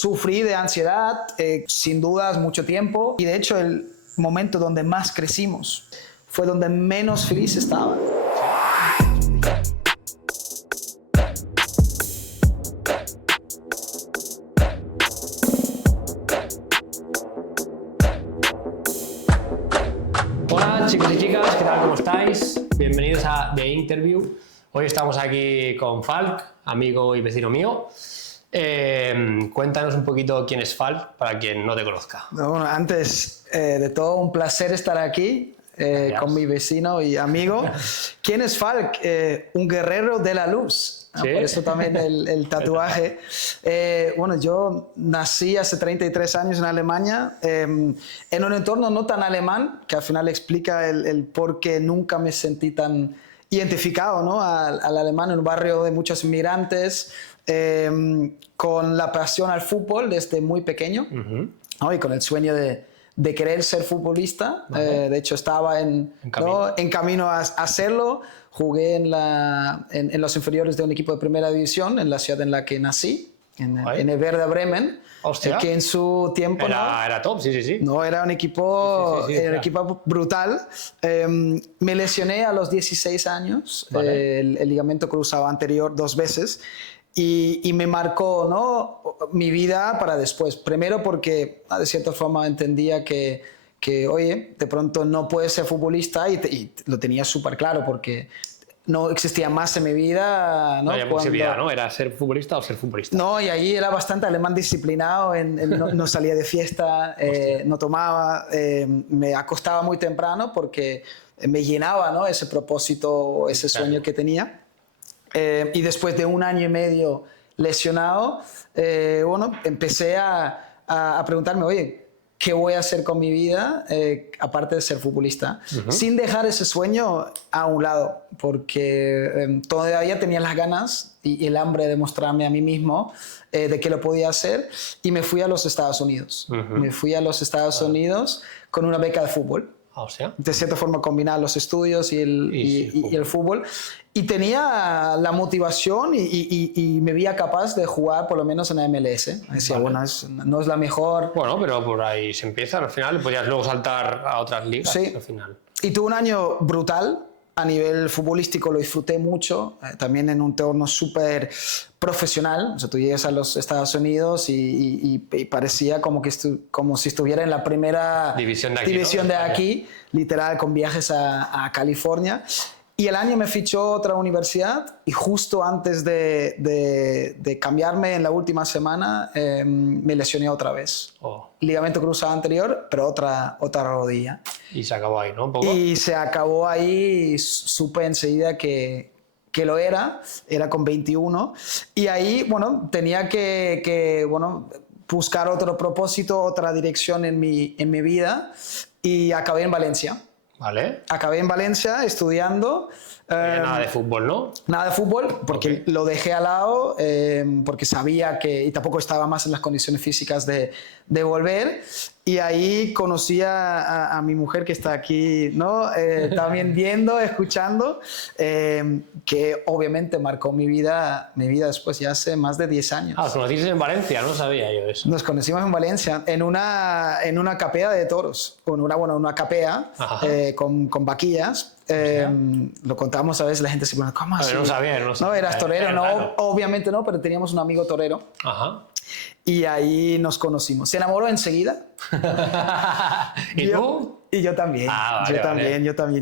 Sufrí de ansiedad, sin dudas, mucho tiempo. Y de hecho, el momento donde más crecimos fue donde menos feliz estaba. Hola chicos y chicas, ¿qué tal? ¿Cómo estáis? Bienvenidos a The Interview. Hoy estamos aquí con Falk, amigo y vecino mío. Cuéntanos un poquito quién es Falk, para quien no te conozca. Bueno, antes de todo, un placer estar aquí con mi vecino y amigo. ¿Quién es Falk? Un guerrero de la luz. ¿Sí? Por eso también el tatuaje. Bueno, yo nací hace 33 años en Alemania, en un entorno no tan alemán, que al final explica el por qué nunca me sentí tan identificado, ¿no? al alemán, en un barrio de muchos inmigrantes, con la pasión al fútbol desde muy pequeño, ¿no? Y con el sueño de querer ser futbolista. De hecho, estaba en camino a hacerlo. Jugué en los inferiores de un equipo de primera división en la ciudad en la que nací, en el Werder Bremen. Que en su tiempo era top, sí. No, era un equipo, un equipo brutal. Me lesioné a los 16 años, el ligamento cruzado anterior 2 veces, y me marcó, ¿no?, mi vida para después. Primero porque de cierta forma entendía que oye, de pronto no puedes ser futbolista, y lo tenía súper claro porque no existía más en mi vida, ¿no? No había posibilidad, ¿no? Era ser futbolista o ser futbolista. No, y allí era bastante alemán disciplinado, no salía de fiesta, no tomaba, me acostaba muy temprano porque me llenaba, ¿no?, ese propósito, ese sueño que tenía. Y después de 1 año y medio lesionado, bueno, empecé a preguntarme, oye, ¿qué voy a hacer con mi vida aparte de ser futbolista? Sin dejar ese sueño a un lado, porque todavía tenía las ganas y el hambre de mostrarme a mí mismo de que lo podía hacer, y me fui a los Estados Unidos. Me fui a los Estados Unidos con una beca de fútbol. O sea, de cierta forma combinar los estudios y el fútbol. Y tenía la motivación y me veía capaz de jugar por lo menos en la MLS. Decía, bueno, no es la mejor. Bueno, pero por ahí se empieza. Al final podías luego saltar a otras ligas. Sí. Al final. Y tuve un año brutal. A nivel futbolístico lo disfruté mucho, también en un entorno súper profesional. O sea, tú llegas a los Estados Unidos y parecía como si estuviera en la primera división de aquí, literal, con viajes a California. Y el año me fichó otra universidad, y justo antes de cambiarme en la última semana me lesioné otra vez. Ligamento cruzado anterior, pero otra rodilla. Y se acabó ahí, ¿no? ¿Un poco? Y se acabó ahí, supe enseguida que lo era con 21. Y ahí, bueno, tenía que buscar otro propósito, otra dirección en mi vida, y acabé en Valencia. Vale. Acabé en Valencia estudiando. Nada de fútbol, ¿no? Nada de fútbol, porque lo dejé al lado, porque sabía que, y tampoco estaba más en las condiciones físicas de volver. Y ahí conocí a mi mujer, que está aquí, ¿no? También viendo, escuchando, que obviamente marcó mi vida después, ya hace más de 10 años. ¿Os conocisteis en Valencia? No sabía yo eso. Nos conocimos en Valencia, en una capea de toros, una capea con vaquillas. Lo contamos a veces, la gente se pone, ¿cómo así? No sabía. No, eras torero, no, obviamente no, pero teníamos un amigo torero. Ajá. Y ahí nos conocimos. Se enamoró enseguida. ¿Y tú? Y yo también. Yo también.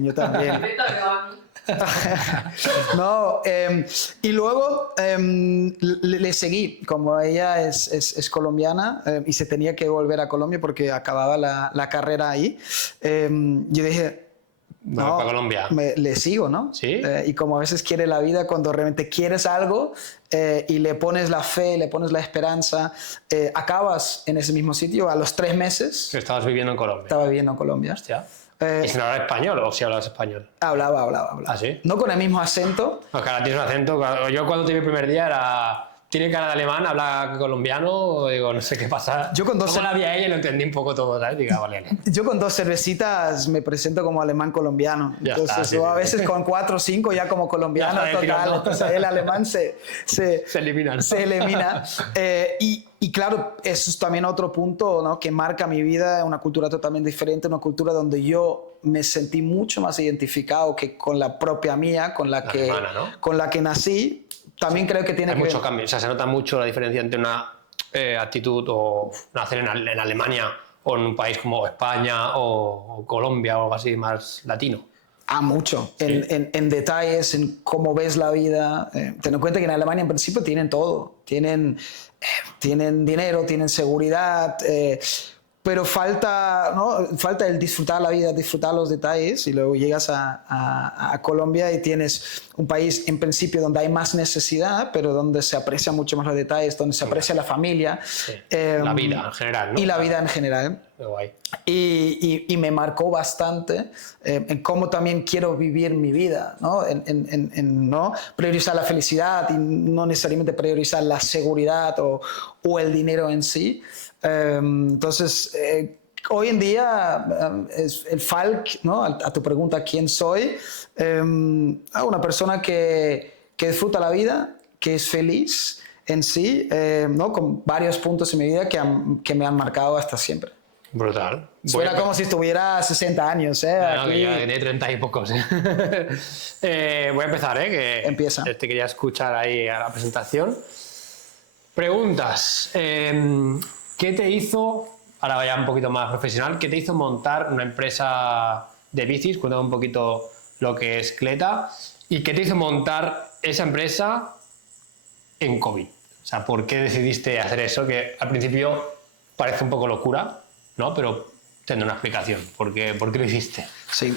No, y luego le seguí. Como ella es colombiana y se tenía que volver a Colombia porque acababa la carrera ahí, yo dije, no, para Colombia. Le sigo, ¿no? ¿Sí? Y como a veces quiere la vida, cuando realmente quieres algo y le pones la fe, le pones la esperanza, acabas en ese mismo sitio a los 3 meses. ¿Que estabas viviendo en Colombia? Estaba viviendo en Colombia. Hostia. ¿Y si no hablas español o si hablas español? Hablaba. ¿Ah, sí? No con el mismo acento. No, que ahora tienes un acento. Yo cuando te vi el primer día era... Tiene cara de alemán, habla colombiano, digo, no sé qué pasa. Yo con 2 la vi a ella y lo entendí un poco todo, ¿sabes? Digo, vale. Yo con 2 cervecitas me presento como alemán colombiano. Ya entonces, está, sí, a veces con 4 o 5 ya como colombiano, ya está, total. Entonces el alemán se elimina, ¿no? Se elimina. Y claro, eso es también otro punto, ¿no?, que marca mi vida, una cultura totalmente diferente, una cultura donde yo me sentí mucho más identificado que con la propia mía, con la que nací. También creo que tiene Hay mucho cambio, o sea, se nota mucho la diferencia entre una actitud o nacer en Alemania o en un país como España o Colombia o algo así más latino. Mucho, sí. en detalles, en cómo ves la vida. Ten en cuenta que en Alemania en principio tienen todo, tienen dinero, tienen seguridad, pero falta, ¿no?, falta el disfrutar la vida, disfrutar los detalles, y luego llegas a Colombia y tienes un país en principio donde hay más necesidad, pero donde se aprecian mucho más los detalles, donde se aprecia la familia. Sí. La vida en general, ¿no? Y la vida en general. Qué guay. Y me marcó bastante en cómo también quiero vivir mi vida, ¿no? ¿no?, priorizar la felicidad y no necesariamente priorizar la seguridad o el dinero en sí. Entonces, hoy en día, el Falk, ¿no?, a tu pregunta, ¿quién soy? Una persona que disfruta la vida, que es feliz en sí, ¿no?, con varios puntos en mi vida que me han marcado hasta siempre. Brutal. Suena como si estuviera 60 años, No, que ya tiene 30 y pocos. Voy a empezar, que Empieza. Te quería escuchar ahí a la presentación. Preguntas. ¿Qué te hizo, ahora vaya un poquito más profesional, qué te hizo montar una empresa de bicis? Cuéntame un poquito lo que es Cleta. ¿Y qué te hizo montar esa empresa en COVID? O sea, ¿por qué decidiste hacer eso? Que al principio parece un poco locura, ¿no? Pero tendrá una explicación. ¿Por qué lo hiciste? Sí.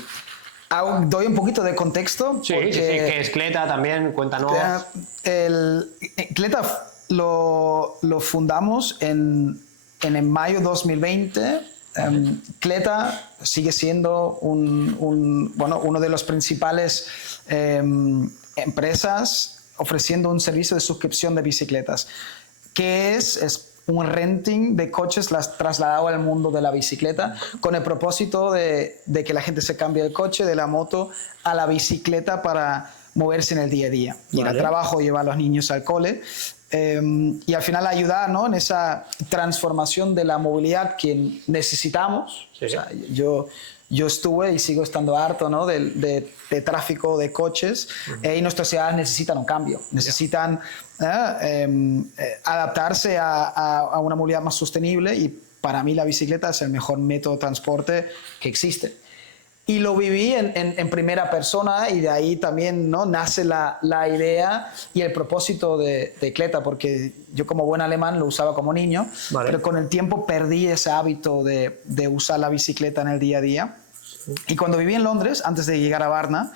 Doy un poquito de contexto. Sí, porque... sí, ¿qué es Cleta también? Cuéntanos. Cleta lo fundamos en mayo de 2020. Cleta sigue siendo uno de los principales empresas ofreciendo un servicio de suscripción de bicicletas, que es un renting de coches trasladado al mundo de la bicicleta, con el propósito de que la gente se cambie el coche, de la moto a la bicicleta para moverse en el día a día. Ir al trabajo, llevar a los niños al cole. Y al final ayudar, ¿no?, en esa transformación de la movilidad que necesitamos. Sí. O sea, yo estuve y sigo estando harto, ¿no?, de tráfico de coches. Y nuestras ciudades necesitan un cambio, necesitan adaptarse a una movilidad más sostenible, y para mí la bicicleta es el mejor método de transporte que existe. Y lo viví en primera persona, y de ahí también, ¿no?, nace la idea y el propósito de Cleta, porque yo como buen alemán lo usaba como niño, vale, pero con el tiempo perdí ese hábito de usar la bicicleta en el día a día. Sí. Y cuando viví en Londres, antes de llegar a Varna,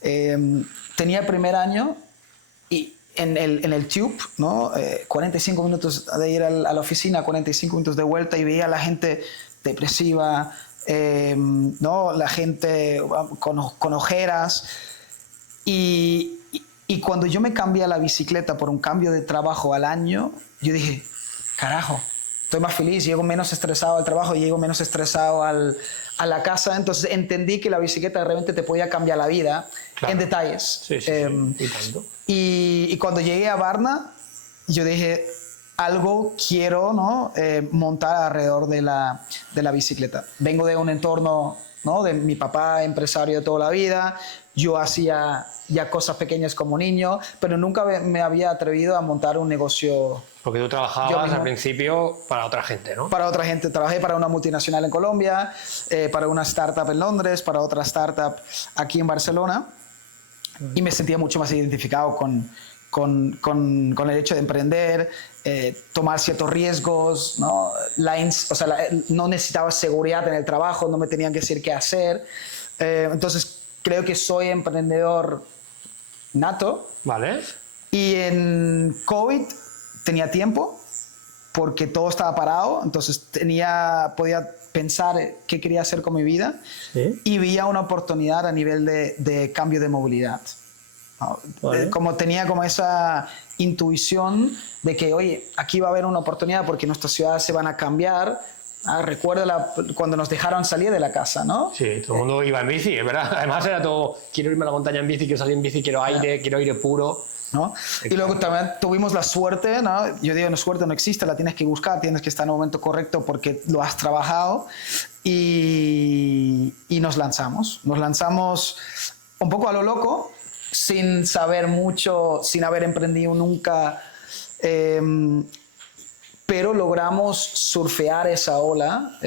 tenía el primer año y en el tube, ¿no?, 45 minutos de ir a la oficina, 45 minutos de vuelta, y veía a la gente depresiva, ¿no?, la gente con ojeras, y cuando yo me cambié a la bicicleta por un cambio de trabajo al año, yo dije, carajo, estoy más feliz, llego menos estresado al trabajo, llego menos estresado a la casa. Entonces entendí que la bicicleta realmente te podía cambiar la vida, claro, en detalles. Sí, y tanto. Y cuando llegué a Varna, yo dije, algo quiero, ¿no?, montar alrededor de la bicicleta. Vengo de un entorno, ¿no?, de mi papá, empresario de toda la vida. Yo hacía ya cosas pequeñas como niño, pero nunca me había atrevido a montar un negocio. Porque tú trabajabas al principio para otra gente, ¿no? Para otra gente. Trabajé para una multinacional en Colombia, para una startup en Londres, para otra startup aquí en Barcelona, y me sentía mucho más identificado con el hecho de emprender, tomar ciertos riesgos, ¿no? No necesitaba seguridad en el trabajo, no me tenían que decir qué hacer. Entonces creo que soy emprendedor nato. Vale. Y en COVID tenía tiempo porque todo estaba parado, entonces podía pensar qué quería hacer con mi vida. ¿Sí? Y veía una oportunidad a nivel de cambio de movilidad. Vale. Como tenía como esa intuición de que, oye, aquí va a haber una oportunidad porque nuestras ciudades se van a cambiar. Recuerda cuando nos dejaron salir de la casa, ¿no? Sí, todo el mundo iba en bici, es verdad. Además era todo, quiero irme a la montaña en bici, quiero salir en bici, quiero aire puro. ¿no? Y luego también tuvimos la suerte, ¿no? Yo digo, no, suerte no existe, la tienes que buscar, tienes que estar en el momento correcto porque lo has trabajado y nos lanzamos. Nos lanzamos un poco a lo loco, sin saber mucho, sin haber emprendido nunca, pero logramos surfear esa ola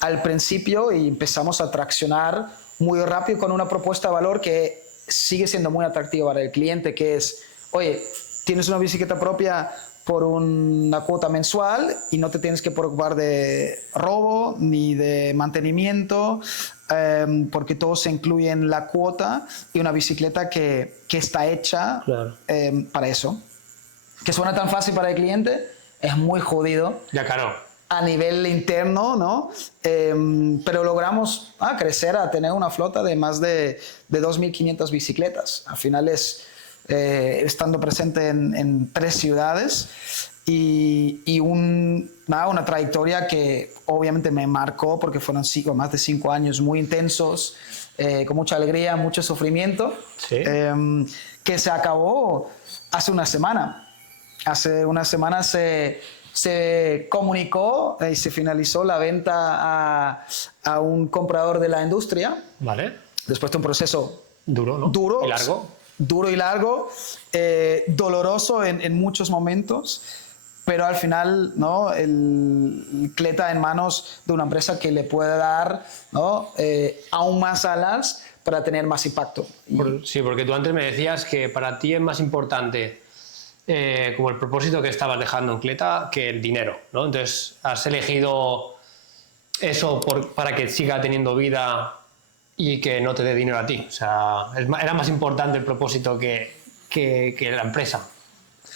al principio y empezamos a traccionar muy rápido con una propuesta de valor que sigue siendo muy atractiva para el cliente, que es, oye, tienes una bicicleta propia por una cuota mensual y no te tienes que preocupar de robo ni de mantenimiento, porque todo se incluye en la cuota y una bicicleta que está hecha para eso. Que suena tan fácil para el cliente, es muy jodido. Ya, claro. A nivel interno, ¿no? Pero logramos crecer a tener una flota de más de 2.500 bicicletas. Al final es estando presente en 3 ciudades y una trayectoria que obviamente me marcó porque fueron más de 5 años muy intensos, con mucha alegría, mucho sufrimiento, ¿Sí? Que se acabó hace una semana. Hace una semana se comunicó y se finalizó la venta a un comprador de la industria. Vale. Después de un proceso duro, ¿no? Duro y largo. Duro y largo, doloroso en muchos momentos, pero al final, ¿no? El Cleta en manos de una empresa que le puede dar, ¿no? Aún más alas para tener más impacto. Sí, porque tú antes me decías que para ti es más importante como el propósito que estabas dejando en Cleta que el dinero, ¿no? Entonces has elegido eso para que siga teniendo vida y que no te dé dinero a ti. O sea, era más importante el propósito que la empresa.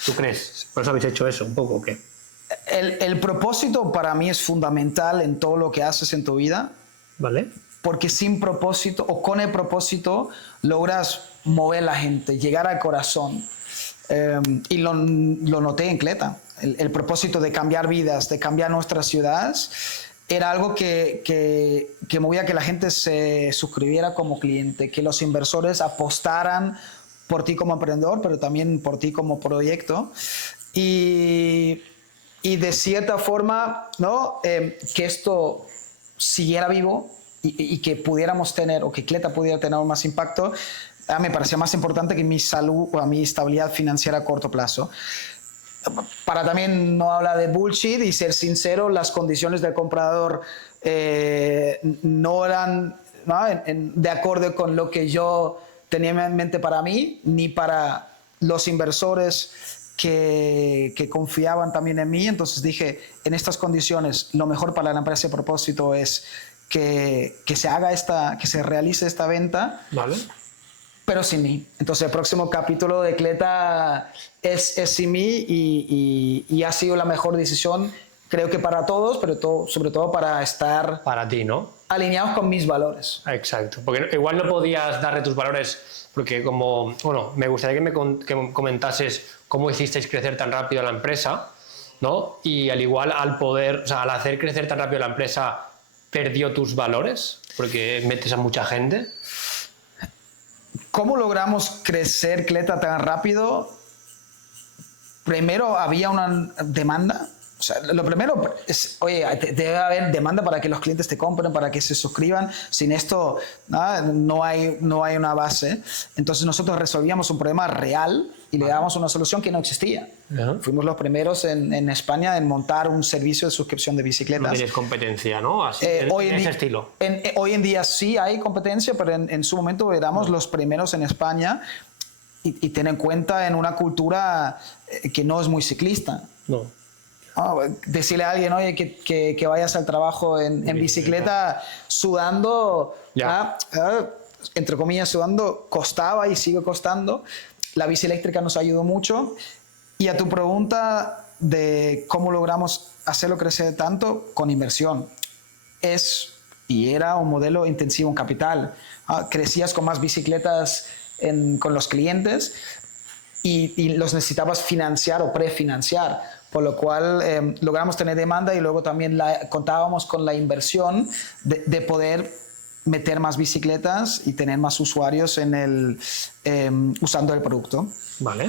¿Tú crees? ¿Por eso habéis hecho eso un poco o qué? El propósito para mí es fundamental en todo lo que haces en tu vida. Vale. Porque sin propósito o con el propósito logras mover a la gente, llegar al corazón. Y lo noté en Cleta. El propósito de cambiar vidas, de cambiar nuestras ciudades, era algo que movía a que la gente se suscribiera como cliente, que los inversores apostaran por ti como emprendedor, pero también por ti como proyecto. Y de cierta forma, ¿no? Que esto siguiera vivo y que pudiéramos tener, o que Cleta pudiera tener más impacto, me parecía más importante que mi salud o mi estabilidad financiera a corto plazo. Para también no hablar de bullshit y ser sincero, las condiciones del comprador no eran, ¿no? de acuerdo con lo que yo tenía en mente para mí, ni para los inversores que confiaban también en mí. Entonces dije, en estas condiciones, lo mejor para la empresa de propósito es que se realice esta venta. Vale. Pero sin mí. Entonces el próximo capítulo de Cleta es sin mí y ha sido la mejor decisión, creo que para todos, pero sobre todo para estar... Para ti, ¿no? Alineados con mis valores. Exacto. Porque igual no podías darle tus valores, porque me gustaría que me comentases cómo hicisteis crecer tan rápido la empresa, ¿no? Y al igual al hacer crecer tan rápido la empresa, ¿perdió tus valores? Porque metes a mucha gente. ¿Cómo logramos crecer Cleta tan rápido? Primero había una demanda. O sea, lo primero es, oye, debe haber demanda para que los clientes te compren, para que se suscriban. Sin esto no hay una base. Entonces nosotros resolvíamos un problema real y le dábamos una solución que no existía. Fuimos los primeros en España en montar un servicio de suscripción de bicicletas. No tenéis competencia, ¿no? Así, en ese estilo. Hoy en día sí hay competencia, pero en su momento éramos los primeros en España y ten en cuenta en una cultura que no es muy ciclista. No. Decirle a alguien, oye, que vayas al trabajo en bicicleta sudando, entre comillas sudando, costaba y sigue costando. La bici eléctrica nos ayudó mucho. Y a tu pregunta de cómo logramos hacerlo crecer tanto, con inversión. Era un modelo intensivo en capital. Crecías con más bicicletas con los clientes y los necesitabas financiar o prefinanciar. Por lo cual logramos tener demanda y luego también contábamos con la inversión de poder meter más bicicletas y tener más usuarios usando el producto. Vale.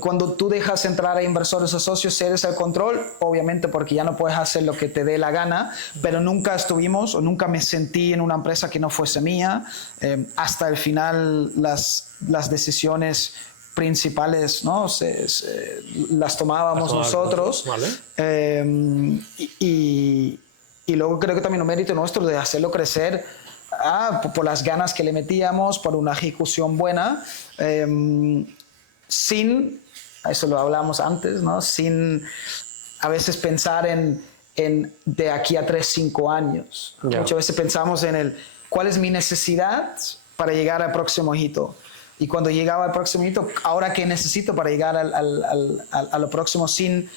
Cuando tú dejas entrar a inversores o socios, cedes el control, obviamente porque ya no puedes hacer lo que te dé la gana, pero nunca estuvimos o nunca me sentí en una empresa que no fuese mía. Hasta el final las decisiones principales, ¿no? Las tomábamos nosotros. Vale. Y luego creo que también un mérito nuestro de hacerlo crecer por las ganas que le metíamos, por una ejecución buena, sin, eso lo hablamos antes, ¿no? Sin a veces pensar en de aquí a 3, 5 años. Yeah. Muchas veces pensamos en cuál es mi necesidad para llegar al próximo hito. Y cuando llegaba al próximo hito, ahora qué necesito para llegar a lo próximo, sin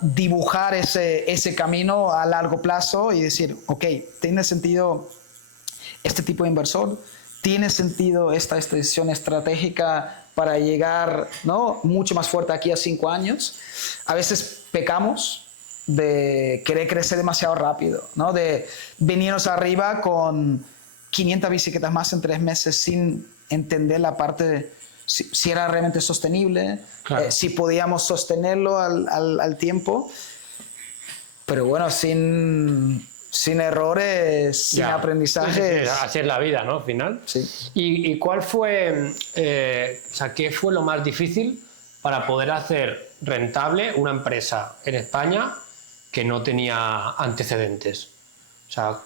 dibujar ese camino a largo plazo y decir, ok, tiene sentido este tipo de inversor, tiene sentido esta decisión estratégica para llegar, ¿no?, mucho más fuerte aquí a 5 años. A veces pecamos de querer crecer demasiado rápido, ¿no?, de venirnos arriba con 500 bicicletas más en 3 meses sin entender la parte de si era realmente sostenible, claro, si podíamos sostenerlo al tiempo, pero bueno, sin errores, sin aprendizajes. Así es la vida, ¿no? Al final. Sí. ¿Y cuál fue, qué fue lo más difícil para poder hacer rentable una empresa en España que no tenía antecedentes? O sea,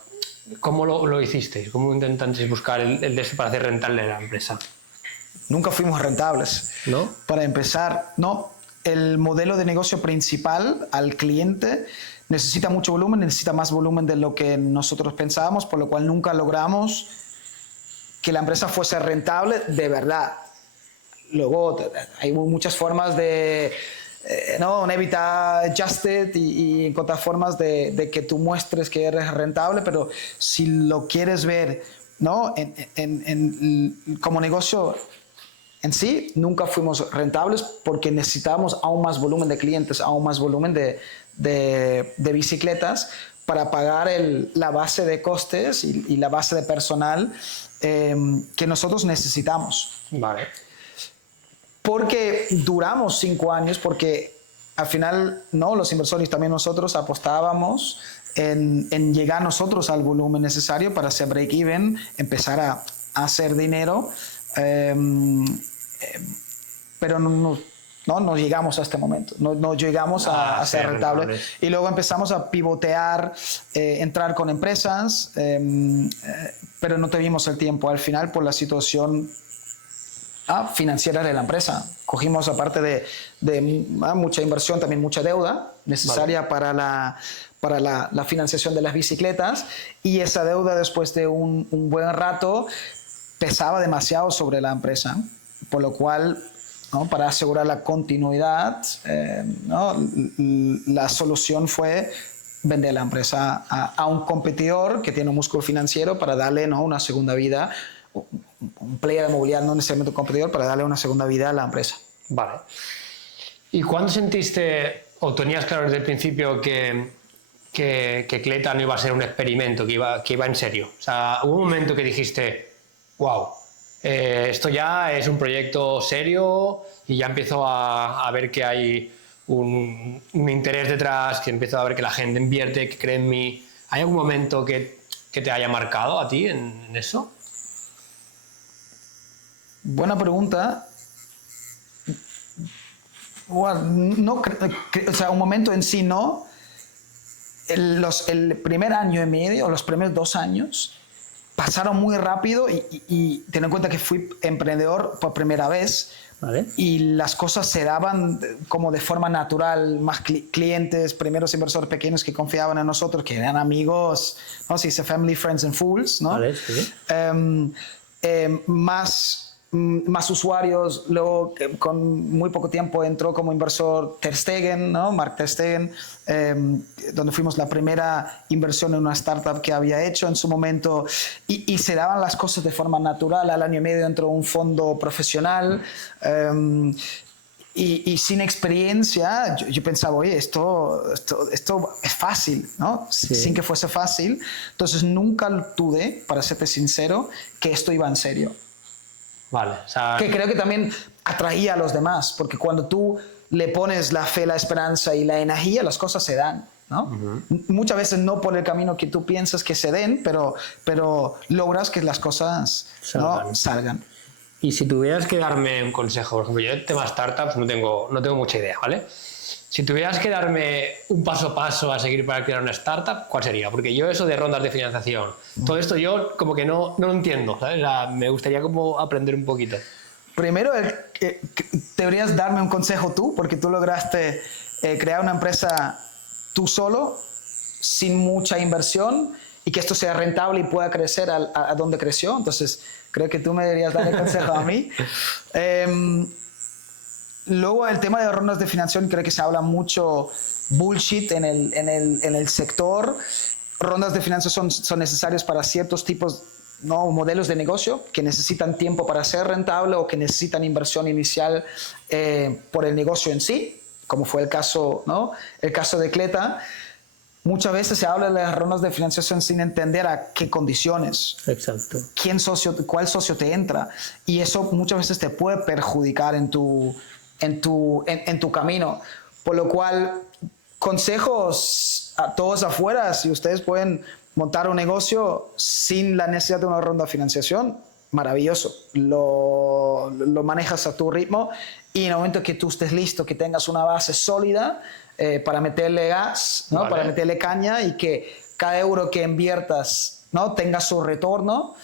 ¿cómo lo hicisteis? ¿Cómo intentasteis buscar el de eso para hacer rentable la empresa? Nunca fuimos rentables. ¿No? Para empezar, no. El modelo de negocio principal al cliente necesita mucho volumen, necesita más volumen de lo que nosotros pensábamos, por lo cual nunca logramos que la empresa fuese rentable de verdad. Luego hay muchas formas de un EBITDA adjusted y encontrar formas de que tú muestres que eres rentable, pero si lo quieres ver, ¿no?, como negocio en sí, nunca fuimos rentables porque necesitábamos aún más volumen de clientes, aún más volumen de bicicletas para pagar la base de costes y la base de personal que nosotros necesitamos. Vale. Porque duramos 5 años, porque al final, ¿no?, los inversores, también nosotros apostábamos en llegar nosotros al volumen necesario para hacer break-even, empezar a hacer dinero, pero no llegamos a este momento, no llegamos a ser rentables. Y luego empezamos a pivotear, entrar con empresas, pero no tuvimos el tiempo al final por la situación financiera de la empresa. Cogimos, aparte de mucha inversión, también mucha deuda necesaria, vale, para la financiación de las bicicletas, y esa deuda, después de un buen rato, pesaba demasiado sobre la empresa, por lo cual, ¿no?, para asegurar la continuidad, la solución fue vender la empresa a un competidor que tiene un músculo financiero para darle, ¿no?, una segunda vida, un player inmobiliario, no necesariamente un competidor, para darle una segunda vida a la empresa. Vale. ¿Y cuándo sentiste, o tenías claro desde el principio que Cleta no iba a ser un experimento, que iba en serio? O sea, ¿hubo un momento que dijiste, wow, esto ya es un proyecto serio y ya empiezo a ver que hay un interés detrás, que empiezo a ver que la gente invierte, que cree en mí? ¿Hay algún momento que te haya marcado a ti en eso? Buena pregunta. Bueno, no, o sea, un momento en sí no. El primer año y medio, o los primeros 2 años, pasaron muy rápido y ten en cuenta que fui emprendedor por primera vez. Vale. Y las cosas se daban como de forma natural, más clientes, primeros inversores pequeños que confiaban en nosotros, que eran amigos, ¿no? Se dice family, friends and fools, ¿no? Vale, sí. Más usuarios. Luego, con muy poco tiempo, entró como inversor Ter Stegen, ¿no?, Mark Ter Stegen, donde fuimos la primera inversión en una startup que había hecho en su momento, y se daban las cosas de forma natural. Al año y medio entró un fondo profesional, y sin experiencia yo pensaba, oye, esto es fácil, ¿no? Sí. Sin que fuese fácil. Entonces nunca dudé, para serte sincero, que esto iba en serio. Vale. O sea, que creo que también atraía a los demás, porque cuando tú le pones la fe, la esperanza y la energía, las cosas se dan, ¿no? Muchas veces no por el camino que tú piensas que se den, pero logras que las cosas salgan. Y si tuvieras que darme un consejo, por ejemplo, yo en tema startups no tengo mucha idea, ¿vale? Si tuvieras que darme un paso a paso a seguir para crear una startup, ¿cuál sería? Porque yo eso de rondas de financiación, todo esto yo como que no lo entiendo, ¿sabes? O sea, me gustaría como aprender un poquito. Primero, deberías darme un consejo tú, porque tú lograste crear una empresa tú solo, sin mucha inversión, y que esto sea rentable y pueda crecer a donde creció. Entonces, creo que tú me deberías dar el consejo a mí. Luego, el tema de rondas de financiación, creo que se habla mucho bullshit en el sector. Rondas de financiación son necesarias para ciertos tipos, ¿no?, modelos de negocio que necesitan tiempo para ser rentable o que necesitan inversión inicial por el negocio en sí, como fue el caso, ¿no?, el caso de Cleta. Muchas veces se habla de las rondas de financiación sin entender a qué condiciones. Exacto. ¿Cuál socio te entra? Y eso muchas veces te puede perjudicar en tu camino. Por lo cual, consejos a todos afuera, si ustedes pueden montar un negocio sin la necesidad de una ronda de financiación, maravilloso. Lo manejas a tu ritmo y en el momento que tú estés listo, que tengas una base sólida para meterle gas, ¿no?, para meterle caña, y que cada euro que inviertas, ¿no?, tenga su retorno,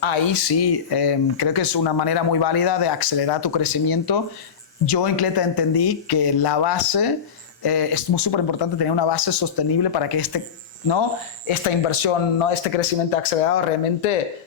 ahí sí, creo que es una manera muy válida de acelerar tu crecimiento. Yo en Cleta entendí que la base es súper importante, tener una base sostenible para que esta inversión, ¿no?, este crecimiento acelerado realmente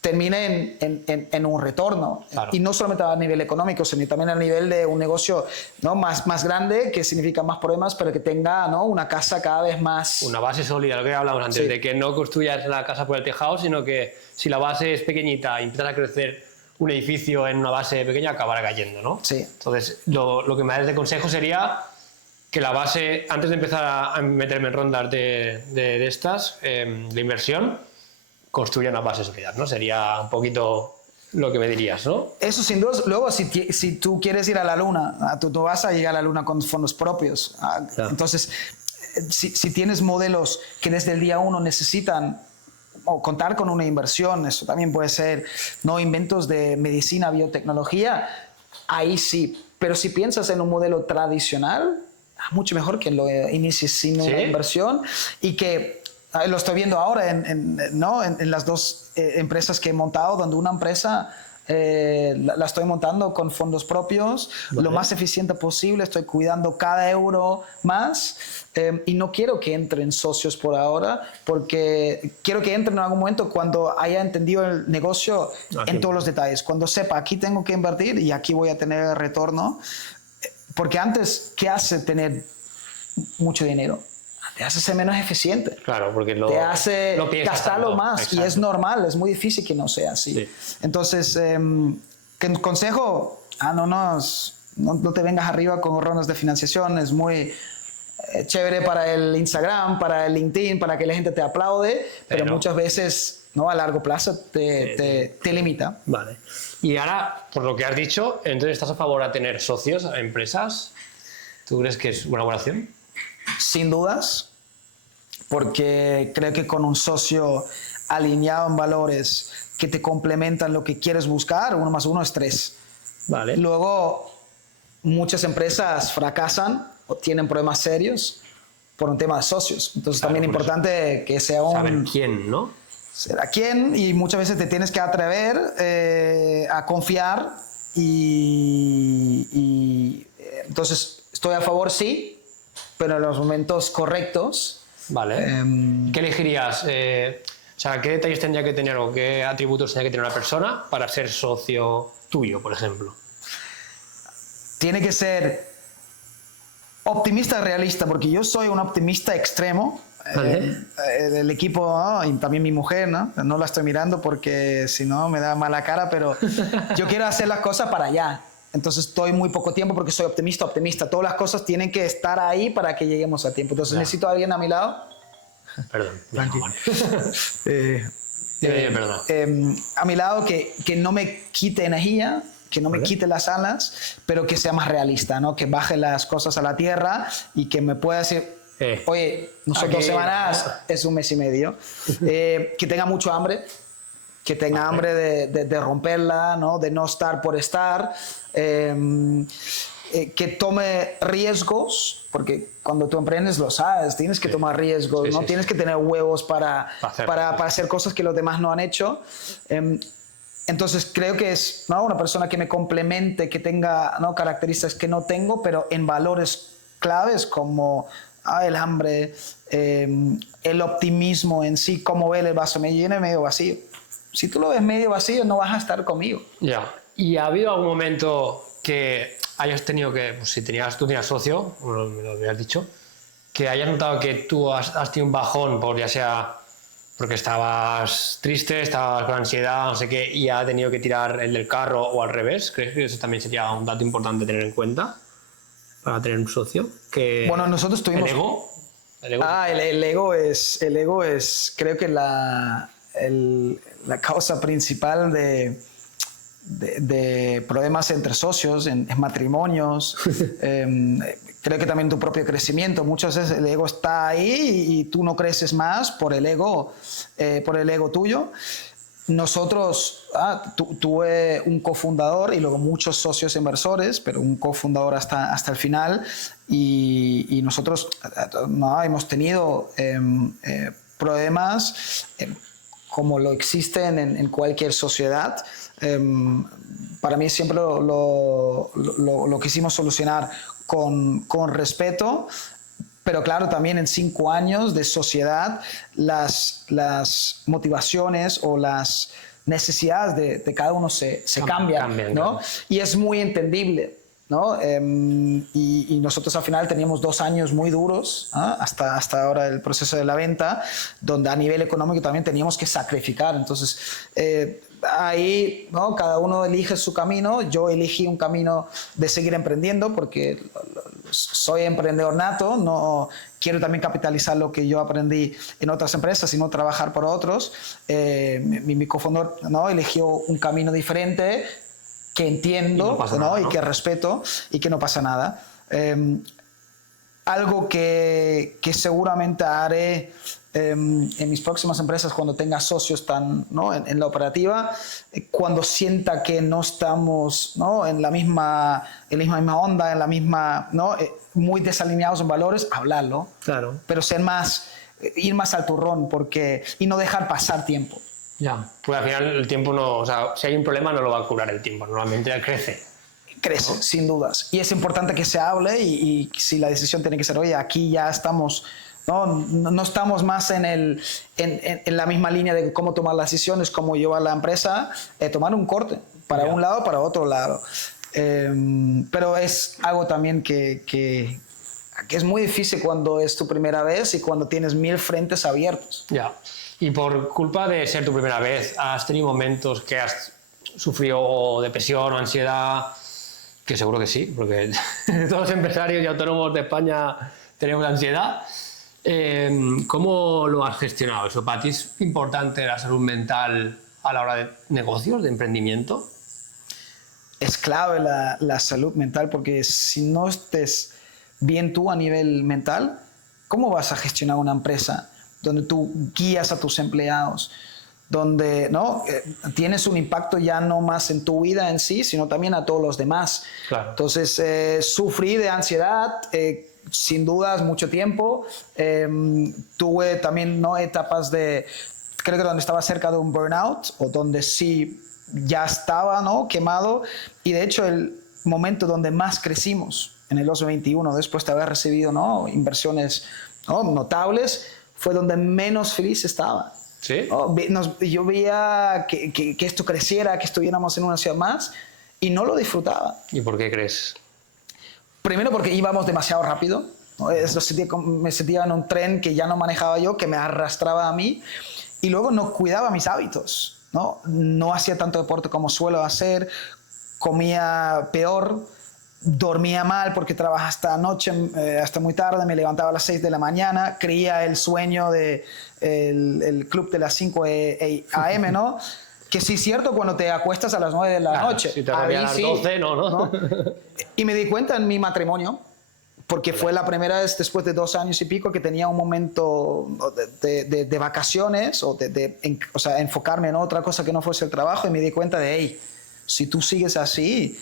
termine en un retorno. Claro. Y no solamente a nivel económico, sino también a nivel de un negocio, ¿no?, más grande, que significa más problemas, pero que tenga, ¿no?, una casa cada vez más... Una base sólida, lo que hablábamos antes, sí, de que no construyas la casa por el tejado, sino que si la base es pequeñita y empiezas a crecer un edificio en una base pequeña, acabará cayendo, ¿no? Sí. Entonces, lo que me das de consejo sería que la base, antes de empezar a meterme en rondas de estas, de inversión, construya una base sólida, ¿no? Sería un poquito lo que me dirías, ¿no? Eso sin duda. Luego, si tú quieres ir a la luna, tú vas a llegar a la luna con fondos propios. Claro. Entonces, si tienes modelos que desde el día uno necesitan o contar con una inversión, eso también puede ser, ¿no?, inventos de medicina, biotecnología, ahí sí. Pero si piensas en un modelo tradicional, mucho mejor que lo inicies sin una inversión, y que lo estoy viendo ahora en las dos empresas que he montado, donde una empresa la estoy montando con fondos propios, lo más eficiente posible, estoy cuidando cada euro más, y no quiero que entren socios por ahora, porque quiero que entren en algún momento cuando haya entendido el negocio en todos los detalles, cuando sepa aquí tengo que invertir y aquí voy a tener retorno. Porque antes, ¿qué hace tener mucho dinero? Te hace ser menos eficiente. Claro, porque te hace gastarlo más. Exacto. Y es normal, es muy difícil que no sea así. Sí. Entonces, consejo, no te vengas arriba con rondas de financiación. Es muy chévere para el Instagram, para el LinkedIn, para que la gente te aplaude, pero muchas veces, ¿no?, a largo plazo te limita. Vale. Y ahora, por lo que has dicho, entonces estás a favor de tener socios a empresas. ¿Tú crees que es una buena opción? Sin dudas, porque creo que con un socio alineado en valores que te complementan lo que quieres buscar, 1 más 1 es 3. Vale. Luego, muchas empresas fracasan o tienen problemas serios por un tema de socios. Entonces, también es importante que sea un... Saber quién, ¿no? Será quién, y muchas veces te tienes que atrever a confiar y entonces estoy a favor, sí, pero en los momentos correctos. Vale. ¿Qué elegirías? O sea, ¿qué detalles tendría que tener o qué atributos tendría que tener una persona para ser socio tuyo, por ejemplo? Tiene que ser optimista, realista, porque yo soy un optimista extremo. El equipo, y también mi mujer, no la estoy mirando porque si no me da mala cara, pero yo quiero hacer las cosas para allá. Entonces estoy muy poco tiempo porque soy optimista. Todas las cosas tienen que estar ahí para que lleguemos a tiempo. Entonces necesito a alguien a mi lado. Perdón. Perdona. A mi lado que no me quite energía, que no me quite las alas, pero que sea más realista, ¿no? Que baje las cosas a la tierra y que me pueda decir, oye, no son 2 semanas, es 1 mes y medio. Que tenga mucho hambre, que tenga hambre de romperla, ¿no? De no estar por estar. Que tome riesgos, porque cuando tú emprendes lo sabes, tienes que tomar riesgos, ¿no? Tienes que tener huevos para hacer cosas que los demás no han hecho. Entonces creo que es, ¿no?, una persona que me complemente, que tenga, ¿no?, características que no tengo, pero en valores claves como el hambre, el optimismo en sí, cómo ve el vaso medio lleno y medio vacío. Si tú lo ves medio vacío, no vas a estar conmigo. Ya. ¿Y ha habido algún momento que hayas tenido que, pues, si tú tenías socio, me lo habías dicho, que hayas notado que tú has tenido un bajón, ya sea porque estabas triste, estabas con ansiedad, no sé qué, y ha tenido que tirar el del carro o al revés? ¿Crees que eso también sería un dato importante tener en cuenta para tener un socio? Bueno, nosotros tuvimos... ¿El ego? El ego es creo que la causa principal de problemas entre socios, en matrimonios. Creo que también tu propio crecimiento. Muchas veces el ego está ahí y tú no creces más por el ego tuyo. Nosotros, tuve un cofundador y luego muchos socios inversores, pero un cofundador hasta el final. Y nosotros hemos tenido problemas como lo existen en cualquier sociedad. Para mí siempre lo quisimos solucionar con respeto, pero claro, también en 5 años de sociedad las motivaciones o las necesidades de cada uno se cambian, ¿no? Claro. Y es muy entendible, ¿no? Y nosotros al final teníamos 2 años muy duros, ¿no?, hasta ahora el proceso de la venta, donde a nivel económico también teníamos que sacrificar. Entonces, ahí, ¿no?, cada uno elige su camino. Yo elegí un camino de seguir emprendiendo porque soy emprendedor nato, no quiero también capitalizar lo que yo aprendí en otras empresas, sino trabajar por otros. Mi cofundador, ¿no?, eligió un camino diferente que entiendo, ¿no?, y que respeto, y que no pasa nada. Algo que seguramente haré en mis próximas empresas cuando tenga socios ¿no?, en la operativa, cuando sienta que no estamos, ¿no?, en la misma onda, en la misma, ¿no?, muy desalineados en valores, hablarlo. Claro. Pero ir más al turrón y no dejar pasar tiempo. Ya, pues al final el tiempo no, o sea, si hay un problema no lo va a curar el tiempo, normalmente crece. Crece, ¿no?, sin dudas. Y es importante que se hable y si la decisión tiene que ser, oye, aquí ya estamos, no estamos más en la misma línea de cómo tomar las decisiones, cómo llevar la empresa, tomar un corte para un lado, para otro lado. Pero es algo también que es muy difícil cuando es tu primera vez y cuando tienes 1000 frentes abiertos. Ya. Y por culpa de ser tu primera vez, ¿has tenido momentos que has sufrido depresión o ansiedad? Que seguro que sí, porque todos los empresarios y autónomos de España tenemos ansiedad. ¿Cómo lo has gestionado eso? ¿Para ti es importante la salud mental a la hora de negocios, de emprendimiento? Es clave la salud mental, porque si no estés bien tú a nivel mental, ¿cómo vas a gestionar una empresa donde tú guías a tus empleados, donde, ¿no?, tienes un impacto ya no más en tu vida en sí, sino también a todos los demás? Claro. Entonces, sufrí de ansiedad, sin dudas, mucho tiempo. Tuve también, ¿no?, etapas creo que donde estaba cerca de un burnout, o donde sí ya estaba, ¿no?, quemado. Y de hecho, el momento donde más crecimos en el 2021, después de haber recibido, ¿no?, inversiones, ¿no?, notables, fue donde menos feliz estaba. ¿Sí? Yo veía que esto creciera, que estuviéramos en una ciudad más, y no lo disfrutaba. ¿Y por qué crees? Primero porque íbamos demasiado rápido, ¿no? Me sentía en un tren que ya no manejaba yo, que me arrastraba a mí, y luego no cuidaba mis hábitos, ¿no? No hacía tanto deporte como suelo hacer, comía peor, dormía mal porque trabajaba hasta noche, hasta muy tarde, me levantaba a las 6 de la mañana, creía el sueño de el club de las 5 a.m., ¿no? Que sí es cierto cuando te acuestas a las 9 de la noche. Si te dormías a las 12, ¿no? Y me di cuenta en mi matrimonio, porque fue la primera vez después de 2 años y pico que tenía un momento de vacaciones, o sea, enfocarme en otra cosa que no fuese el trabajo, y me di cuenta de, hey, si tú sigues así,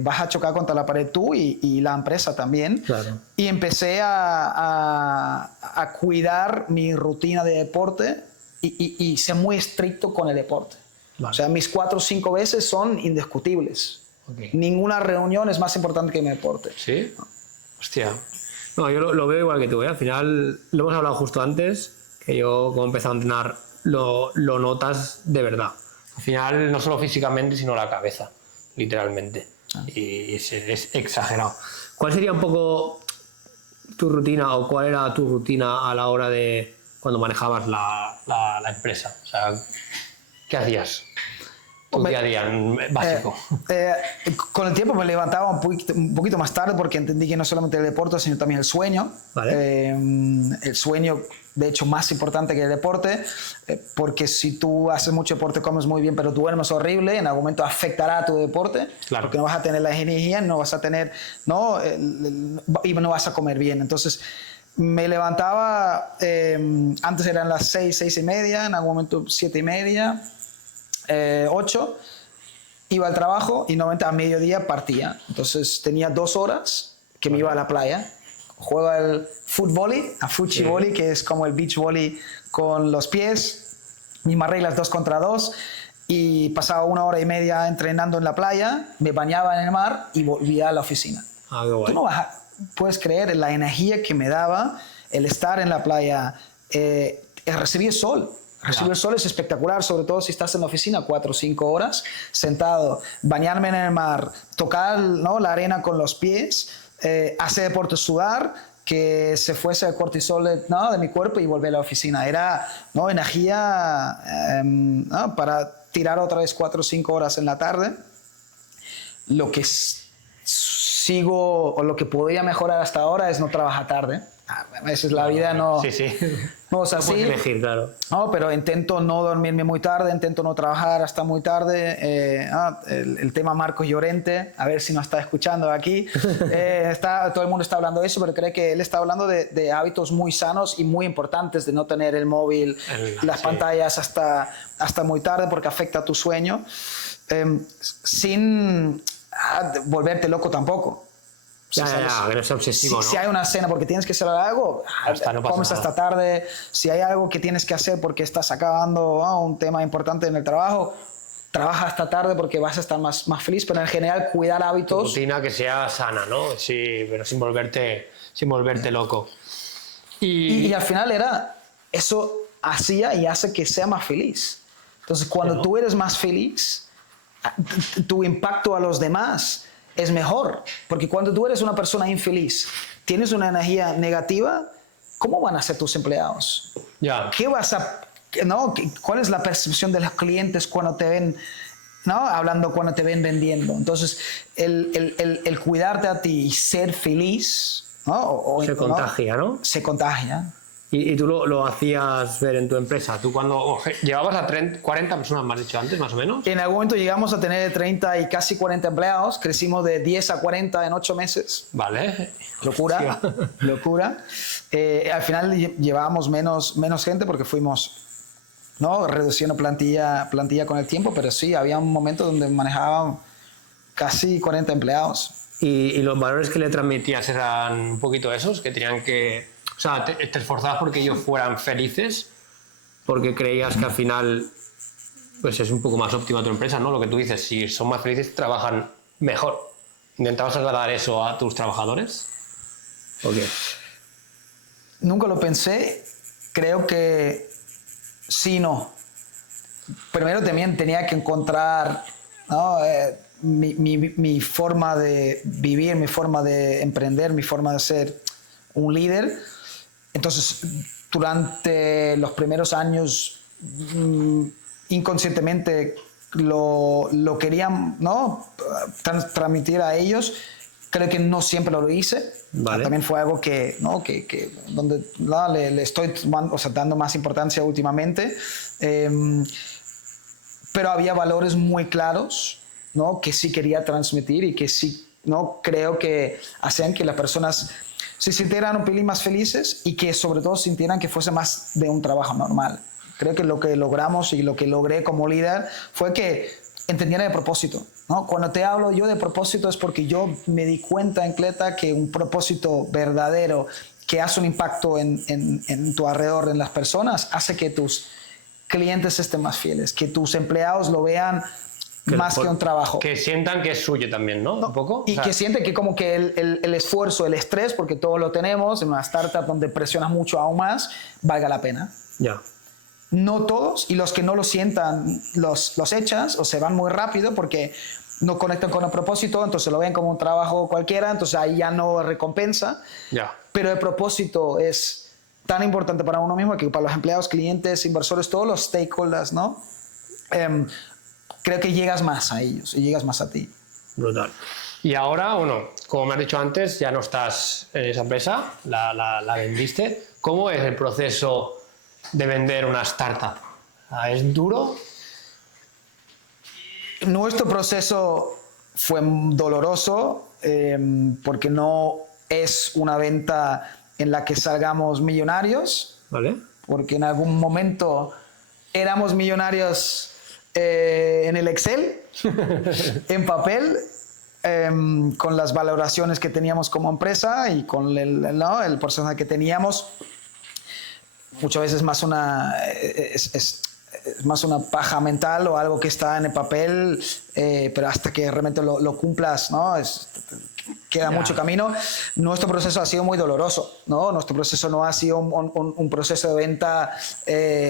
vas a chocar contra la pared tú y la empresa también. Claro. Y empecé a cuidar mi rutina de deporte y ser muy estricto con el deporte. Vale. O sea, mis 4 o 5 veces son indiscutibles. Okay. Ninguna reunión es más importante que mi deporte. ¿Sí? No. Hostia. No, yo lo veo igual que tú, ¿eh? Al final, lo hemos hablado justo antes, que yo como he empezado a entrenar lo notas de verdad. Al final, no solo físicamente, sino la cabeza, literalmente. Y es exagerado. ¿Cuál sería un poco tu rutina, o cuál era tu rutina a la hora de cuando manejabas la empresa? O sea, ¿qué hacías? Tu día a día básico. Con el tiempo me levantaba un poquito más tarde, porque entendí que no solamente el deporte, sino también el sueño. Vale. El sueño, de hecho, más importante que el deporte, porque si tú haces mucho deporte, comes muy bien, pero duermes horrible, en algún momento afectará a tu deporte. Claro. Porque no vas a tener la energía, no vas a tener, y no vas a comer bien. Entonces, me levantaba, antes eran las 6, 6 y media, en algún momento 7 y media, 8, iba al trabajo y normalmente a mediodía partía. Entonces tenía 2 horas que me iba a la playa. Juego al fútbol, a fuchivoli, que es como el beach volley con los pies, mismas reglas 2 contra 2, y pasaba 1 hora y media entrenando en la playa, me bañaba en el mar y volvía a la oficina. Tú no puedes creer la energía que me daba el estar en la playa, recibir sol. Recibir el sol es espectacular, sobre todo si estás en la oficina 4 o 5 horas, sentado, bañarme en el mar, tocar, ¿no?, la arena con los pies, hacer deporte, sudar, que se fuese el cortisol de mi cuerpo y volver a la oficina. Era, ¿no?, energía para tirar otra vez 4 o 5 horas en la tarde. Lo que sigo, o lo que podría mejorar hasta ahora, es no trabajar tarde. A veces la vida no, sí. No es así. No puedes elegir, claro. No, pero intento no dormirme muy tarde, intento no trabajar hasta muy tarde. El tema Marcos Llorente, a ver si nos está escuchando aquí. Todo el mundo está hablando de eso, pero creo que él está hablando de hábitos muy sanos y muy importantes, de no tener el móvil, las pantallas hasta muy tarde, porque afecta a tu sueño, sin volverte loco tampoco. Ya, que no sea obsesivo, ¿no? Si hay una cena porque tienes que hacer algo, comes hasta tarde. Si hay algo que tienes que hacer porque estás acabando un tema importante en el trabajo, trabaja hasta tarde porque vas a estar más feliz. Pero en general, cuidar hábitos. Tu rutina que sea sana, ¿no? Sí, pero sin volverte loco. Y al final eso hacía y hace que sea más feliz. Entonces, cuando tú eres más feliz, tu impacto a los demás es mejor, porque cuando tú eres una persona infeliz, tienes una energía negativa, ¿cómo van a ser tus empleados? Yeah. ¿Cuál es la percepción de los clientes cuando te ven, hablando, cuando te ven vendiendo? Entonces, el cuidarte a ti y ser feliz, se contagia, ¿no? Se contagia. ¿Y tú lo hacías ver en tu empresa? ¿Tú cuando llevabas a 40 personas, me has dicho antes, más o menos? En algún momento llegamos a tener 30 y casi 40 empleados. Crecimos de 10 a 40 en 8 meses. Vale. Locura, locura. Al final llevábamos menos gente porque fuimos reduciendo plantilla con el tiempo, pero sí, había un momento donde manejaban casi 40 empleados. ¿Y los valores que le transmitías eran un poquito esos? Que tenían que... O sea, te esforzabas porque ellos fueran felices, porque creías que al final pues es un poco más óptima tu empresa, ¿no? Lo que tú dices, si son más felices, trabajan mejor. ¿Intentabas trasladar eso a tus trabajadores? ¿O qué? Nunca lo pensé. Creo que sí, no. Primero también tenía que encontrar mi forma de vivir, mi forma de emprender, mi forma de ser un líder. Entonces, durante los primeros años, inconscientemente lo querían transmitir a ellos, Creo que no siempre lo hice. Vale. También fue algo que, ¿no? donde ¿no? le estoy dando más importancia últimamente. Pero había valores muy claros, ¿no? Que sí quería transmitir y que sí, ¿no? Creo que hacían que las personas se sintieran un pelín más felices y que sobre todo sintieran que fuese más de un trabajo normal. Creo que lo que logramos y lo que logré como líder fue que entendieran el propósito, ¿no? Cuando te hablo yo de propósito es porque yo me di cuenta en Cleta que un propósito verdadero que hace un impacto en tu alrededor, en las personas, hace que tus clientes estén más fieles, que tus empleados lo vean más que un trabajo. Que sientan que es suyo también, ¿no? Un poco. Y que sienten que como que el esfuerzo, el estrés, porque todos lo tenemos, en una startup donde presionas mucho aún más, valga la pena. Ya. No todos, y los que no lo sientan los echas o se van muy rápido porque no conectan con el propósito, entonces lo ven como un trabajo cualquiera, entonces ahí ya no recompensa. Ya. Pero el propósito es tan importante para uno mismo que para los empleados, clientes, inversores, todos los stakeholders, ¿no? Creo que llegas más a ellos y llegas más a ti. Brutal. Y ahora, bueno, como me has dicho antes, ya no estás en esa empresa, la vendiste. ¿Cómo es el proceso de vender una startup? ¿Es duro? Nuestro proceso fue doloroso porque no es una venta en la que salgamos millonarios. ¿Vale? Porque en algún momento éramos millonarios en el Excel, en papel, con las valoraciones que teníamos como empresa y con el porcentaje que teníamos. Muchas veces es más una paja mental o algo que está en el papel, pero hasta que realmente lo cumplas, ¿no? Queda mucho camino. Nuestro proceso ha sido muy doloroso, ¿no? Nuestro proceso no ha sido un proceso de venta,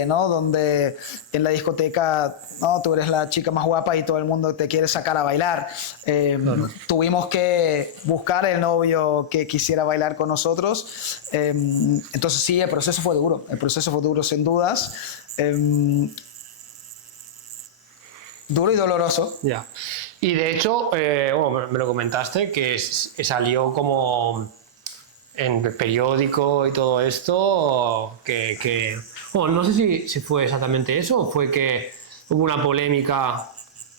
¿no? Donde en la discoteca, ¿no? Tú eres la chica más guapa y todo el mundo te quiere sacar a bailar. Claro. Tuvimos que buscar el novio que quisiera bailar con nosotros. Entonces sí, el proceso fue duro. El proceso fue duro sin dudas. Duro y doloroso. Ya. Y de hecho, bueno, me lo comentaste, que salió como en el periódico y todo esto, bueno, no sé si fue exactamente eso o fue que hubo una polémica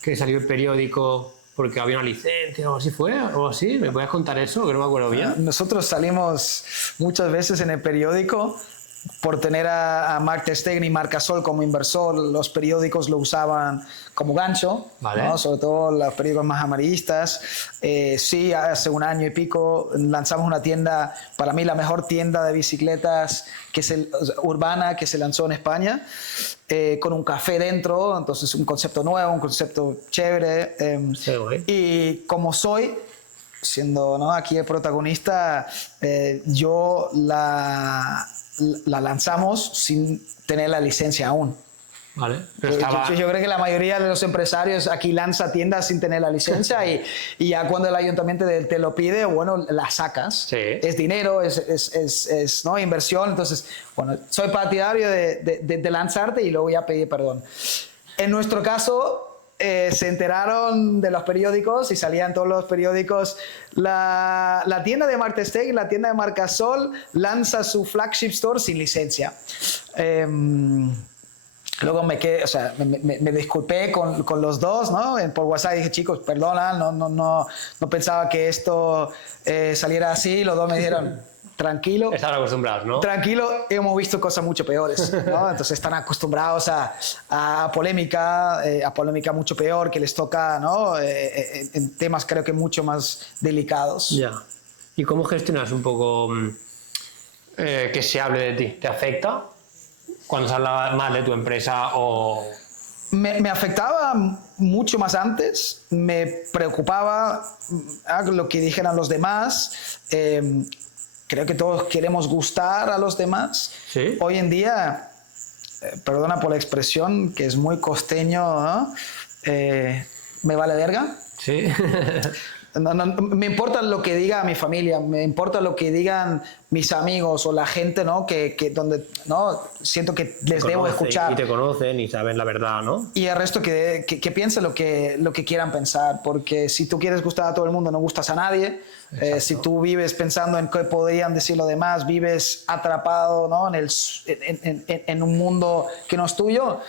que salió el periódico porque había una licencia o así fue, o así. ¿Me puedes contar eso? Que no me acuerdo bien. Nosotros salimos muchas veces en el periódico por tener a Mark Testegen y Marcasol como inversor. Los periódicos lo usaban como gancho, ¿vale? ¿No? Sobre todo los periódicos más amarillistas. Sí, hace un año y pico lanzamos una tienda, para mí la mejor tienda de bicicletas urbana que se lanzó en España, con un café dentro, entonces un concepto nuevo, un concepto chévere. Sí, y como soy, siendo, ¿no? aquí el protagonista, yo la lanzamos sin tener la licencia aún. Vale. Yo creo que la mayoría de los empresarios aquí lanza tiendas sin tener la licencia y ya cuando el ayuntamiento te lo pide, bueno, la sacas. Sí. Es dinero, es ¿no? inversión. Entonces, bueno, soy partidario de lanzarte y luego voy a pedir perdón. En nuestro caso, se enteraron de los periódicos y salían todos los periódicos. La tienda de Mark Testegen, la tienda de Marcasol, lanza su flagship store sin licencia. Luego me disculpé con los dos, ¿no? Por WhatsApp dije, chicos, perdona, no pensaba que esto saliera así. Los dos me dijeron, tranquilo. Están acostumbrados, ¿no? Tranquilo, hemos visto cosas mucho peores, ¿no? Entonces están acostumbrados a polémica mucho peor que les toca, ¿no? En temas creo que mucho más delicados. Ya. ¿Y cómo gestionas un poco que se hable de ti? ¿Te afecta cuando se habla mal de tu empresa o...? Me afectaba mucho más antes, me preocupaba lo que dijeran los demás. Creo que todos queremos gustar a los demás. ¿Sí? Hoy en día, perdona por la expresión, que es muy costeño, ¿no? Me vale verga. Sí. me importa lo que diga mi familia, me importa lo que digan mis amigos o la gente, ¿no? Donde, ¿no? Siento que les debo escuchar. Y te conocen y saben la verdad, ¿no? Y el resto que piensen lo que quieran pensar, porque si tú quieres gustar a todo el mundo, no gustas a nadie. Si tú vives pensando en qué podrían decir los demás, vives atrapado, ¿no? en un mundo que no es tuyo.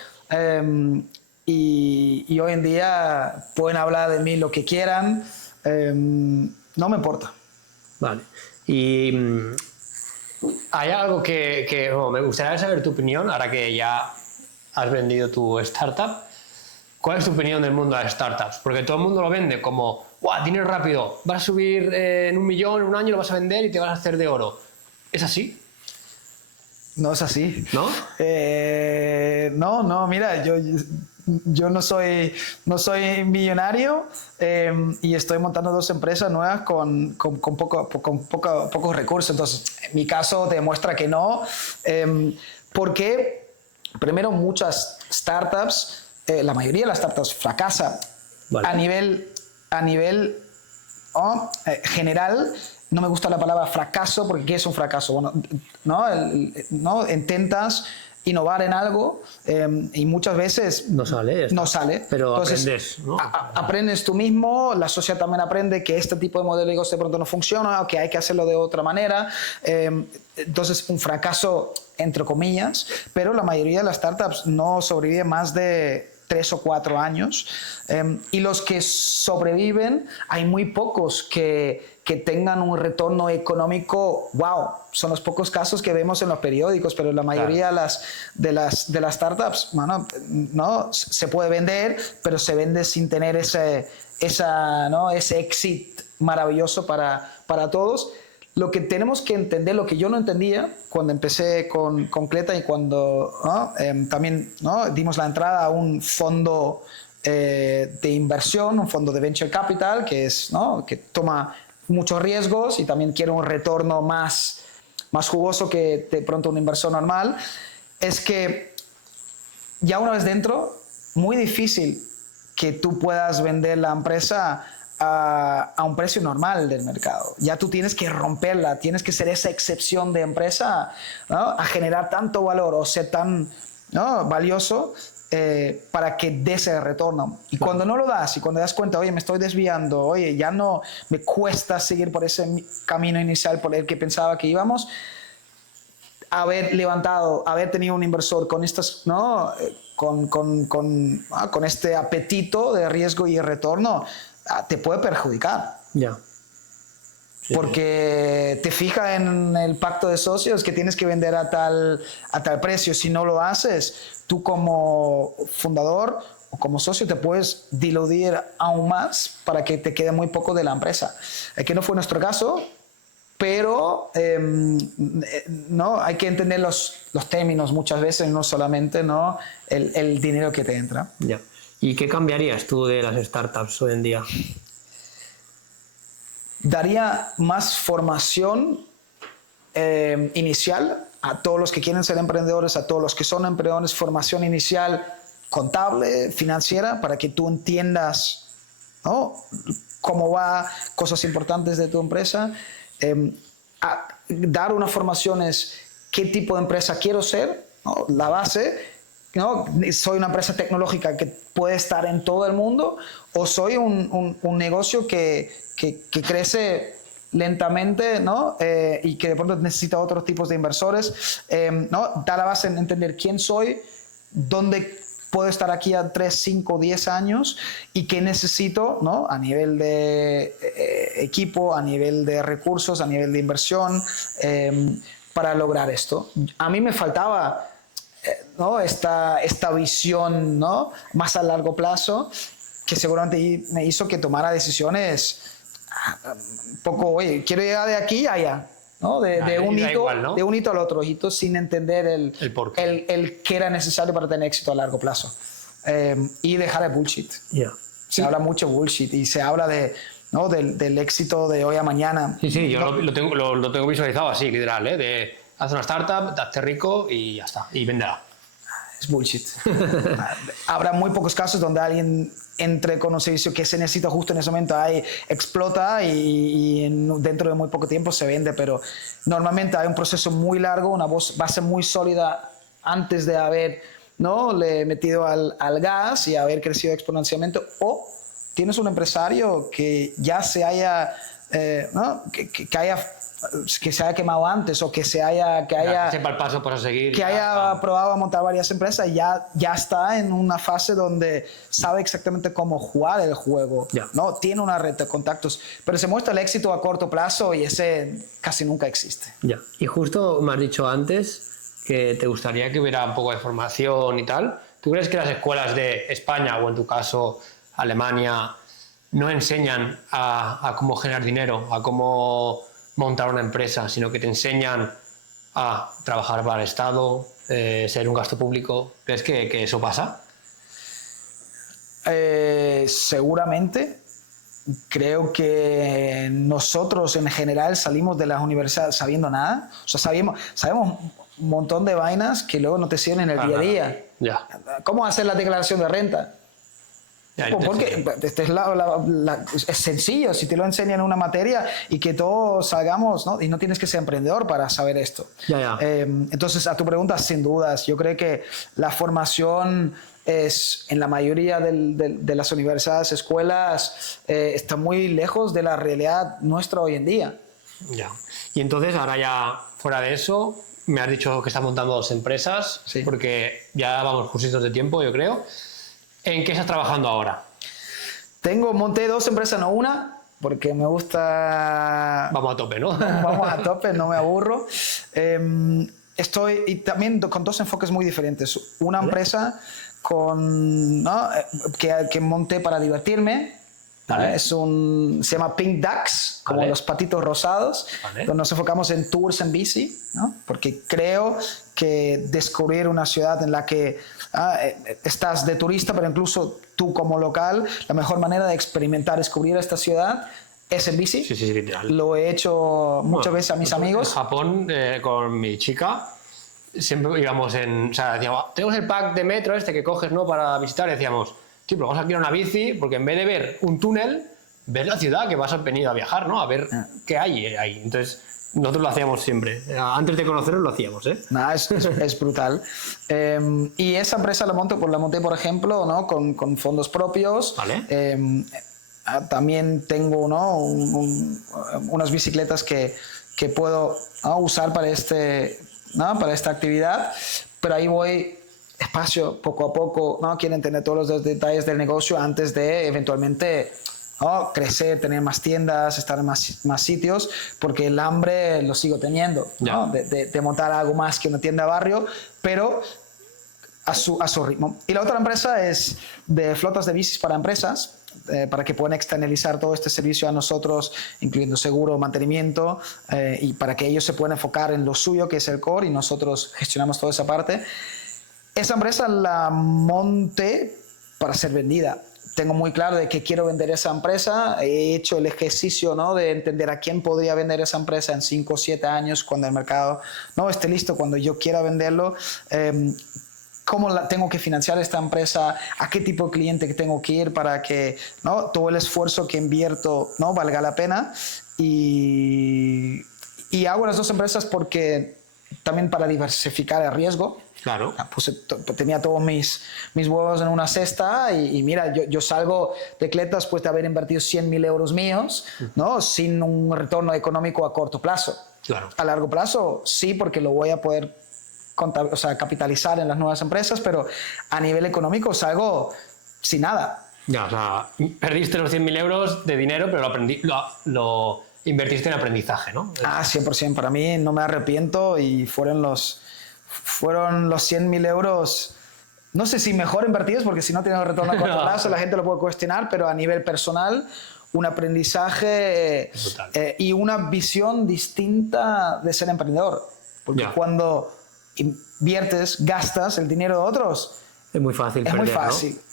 Y hoy en día pueden hablar de mí lo que quieran, no me importa. Vale. Y hay algo que me gustaría saber tu opinión, ahora que ya has vendido tu startup. ¿Cuál es tu opinión del mundo de las startups? Porque todo el mundo lo vende como, ¡guau, dinero rápido! Vas a subir en 1 millón en un año, lo vas a vender y te vas a hacer de oro. ¿Es así? No es así. ¿No? No, mira, yo no soy millonario y estoy montando 2 empresas nuevas con pocos recursos. Entonces, en mi caso demuestra que no. Porque, primero, muchas startups, la mayoría de las startups fracasan. Vale. A nivel general. No me gusta la palabra fracaso, porque ¿qué es un fracaso? Bueno, ¿no? Intentas innovar en algo y muchas veces no sale. Pero entonces, aprendes, ¿no? Aprendes tú mismo, la sociedad también aprende que este tipo de modelo de negocio de pronto no funciona o que hay que hacerlo de otra manera. Entonces, un fracaso entre comillas, pero la mayoría de las startups no sobreviven más de 3 o 4 años. Y los que sobreviven, hay muy pocos que tengan un retorno económico, wow, son los pocos casos que vemos en los periódicos, pero la mayoría de las startups, bueno, ¿no? Se puede vender, pero se vende sin tener ese exit maravilloso para todos. Lo que tenemos que entender, lo que yo no entendía cuando empecé con Cleta y cuando también dimos la entrada a un fondo de inversión, un fondo de venture capital que toma muchos riesgos y también quiere un retorno más jugoso que de pronto un inversor normal, es que ya una vez dentro, muy difícil que tú puedas vender la empresa a un precio normal del mercado. Ya tú tienes que romperla, tienes que ser esa excepción de empresa, ¿no? A generar tanto valor o ser tan valioso para que dé ese retorno. Y cuando no lo das y cuando das cuenta, oye, me estoy desviando, oye, ya no me cuesta seguir por ese camino inicial por el que pensaba que íbamos, haber tenido un inversor con estas, con este apetito de riesgo y retorno, te puede perjudicar. Ya. Sí, porque te fija en el pacto de socios que tienes que vender a tal precio. Si no lo haces, tú como fundador o como socio te puedes diluir aún más para que te quede muy poco de la empresa. Que no fue nuestro caso, pero no, hay que entender los términos muchas veces, no solamente el dinero que te entra. Ya. ¿Y qué cambiarías tú de las startups hoy en día? Daría más formación inicial a todos los que quieren ser emprendedores, a todos los que son emprendedores, formación inicial contable, financiera, para que tú entiendas, ¿no?, cómo va, cosas importantes de tu empresa. Dar una formación es qué tipo de empresa quiero ser, ¿no?, la base. ¿No? ¿Soy una empresa tecnológica que puede estar en todo el mundo o soy un negocio que crece lentamente, ¿no? Y que de pronto necesita otros tipos de inversores? ¿No? Da la base en entender quién soy, dónde puedo estar aquí a 3, 5, 10 años y qué necesito, ¿no?, a nivel de equipo, a nivel de recursos, a nivel de inversión, para lograr esto. A mí me faltaba ¿no?, esta visión, ¿no?, más a largo plazo, que seguramente me hizo que tomara decisiones un poco, oye, quiero llegar de aquí a allá, ¿no? De un hito al otro hito, sin entender el qué era necesario para tener éxito a largo plazo. Y dejar el bullshit. Yeah. Se habla mucho bullshit y se habla ¿no?, del éxito de hoy a mañana. Sí, yo lo tengo visualizado así, literal, de haz una startup, hazte rico y ya está, y véndela. Es bullshit. Habrá muy pocos casos donde alguien entre con un servicio que se necesita justo en ese momento, ahí explota y dentro de muy poco tiempo se vende, pero normalmente hay un proceso muy largo, una base muy sólida antes de haber, ¿no?, le metido al gas y haber crecido exponencialmente, o tienes un empresario que ya se haya, ¿no?, que se haya quemado antes, o que haya sepa el paso para seguir, que haya probado a montar varias empresas y ya está en una fase donde sabe exactamente cómo jugar el juego, ¿no? Tiene una red de contactos, pero se muestra el éxito a corto plazo y ese casi nunca existe. Y justo me has dicho antes que te gustaría que hubiera un poco de formación y tal. ¿Tú crees que las escuelas de España, o en tu caso Alemania, no enseñan a cómo generar dinero, a cómo montar una empresa, sino que te enseñan a trabajar para el Estado, ser un gasto público? ¿Crees que eso pasa? Seguramente. Creo que nosotros en general salimos de las universidades sabiendo nada. O sea, sabemos un montón de vainas que luego no te sirven en el día a día. Ya. ¿Cómo hacer la declaración de renta? Porque es sencillo, si te lo enseñan en una materia y que todos salgamos, ¿no? Y no tienes que ser emprendedor para saber esto. Entonces, a tu pregunta, sin dudas, yo creo que la formación es, en la mayoría de las universidades, escuelas, está muy lejos de la realidad nuestra hoy en día. Y entonces, ahora ya fuera de eso, me has dicho que estás montando 2 empresas, porque ya vamos cursitos de tiempo, yo creo. ¿En qué estás trabajando ahora? Monté 2 empresas, no una, porque me gusta... Vamos a tope, ¿no? Vamos a tope, no me aburro. Estoy y también con 2 enfoques muy diferentes. Una empresa ¿no?, que monté para divertirme. Se llama Pink Ducks, como los patitos rosados, donde nos enfocamos en tours en bici, ¿no? Porque creo que descubrir una ciudad en la que estás de turista, pero incluso tú como local, la mejor manera de experimentar, descubrir esta ciudad es en bici. Sí, literal. Lo he hecho muchas veces a mis amigos. En Japón, con mi chica, siempre íbamos o sea, decíamos, tenemos el pack de metro que coges, ¿no?, para visitar, y decíamos, tío, pero vamos a alquilar una bici, porque en vez de ver un túnel, ves la ciudad que vas a venido a viajar, ¿no? A ver qué hay ahí. Entonces, nosotros lo hacíamos siempre. Antes de conocerlos lo hacíamos, ¿eh? Nada, es brutal. Y esa empresa la monté, por ejemplo, ¿no?, con fondos propios. También tengo, ¿no?, unas bicicletas que puedo, ¿no?, usar para esta actividad, pero ahí voy despacio, poco a poco, ¿no? Quiero entender todos los detalles del negocio antes de eventualmente, ¿no?, crecer, tener más tiendas, estar en más sitios, porque el hambre lo sigo teniendo, ¿no?, de montar algo más que una tienda de barrio, pero a su ritmo. Y la otra empresa es de flotas de bicis para empresas, para que puedan externalizar todo este servicio a nosotros, incluyendo seguro, mantenimiento, y para que ellos se puedan enfocar en lo suyo, que es el core, y nosotros gestionamos toda esa parte. Esa empresa la monté para ser vendida. Tengo muy claro de que quiero vender esa empresa. He hecho el ejercicio, ¿no?, de entender a quién podría vender esa empresa en 5 o 7 años, cuando el mercado no esté listo, cuando yo quiera venderlo. ¿Cómo tengo que financiar esta empresa? ¿A qué tipo de cliente que tengo que ir para que, ¿no?, todo el esfuerzo que invierto, ¿no?, valga la pena? Y hago las 2 empresas porque también para diversificar el riesgo. Claro. Tenía todos mis huevos en una cesta y mira, yo salgo de Cleta después de haber invertido 100.000 euros míos, ¿no?, sin un retorno económico a corto plazo. A largo plazo sí, porque lo voy a poder capitalizar en las nuevas empresas, pero a nivel económico salgo sin nada. O sea, perdiste los 100.000 euros de dinero, pero lo invertiste en aprendizaje, ¿no? 100%. Para mí no me arrepiento, y fueron los 100.000 euros, no sé si mejor invertidos, porque si no tienen retorno a corto plazo, la gente lo puede cuestionar, pero a nivel personal, un aprendizaje y una visión distinta de ser emprendedor. Porque cuando inviertes, gastas el dinero de otros, es muy fácil. Es muy fácil, ¿no?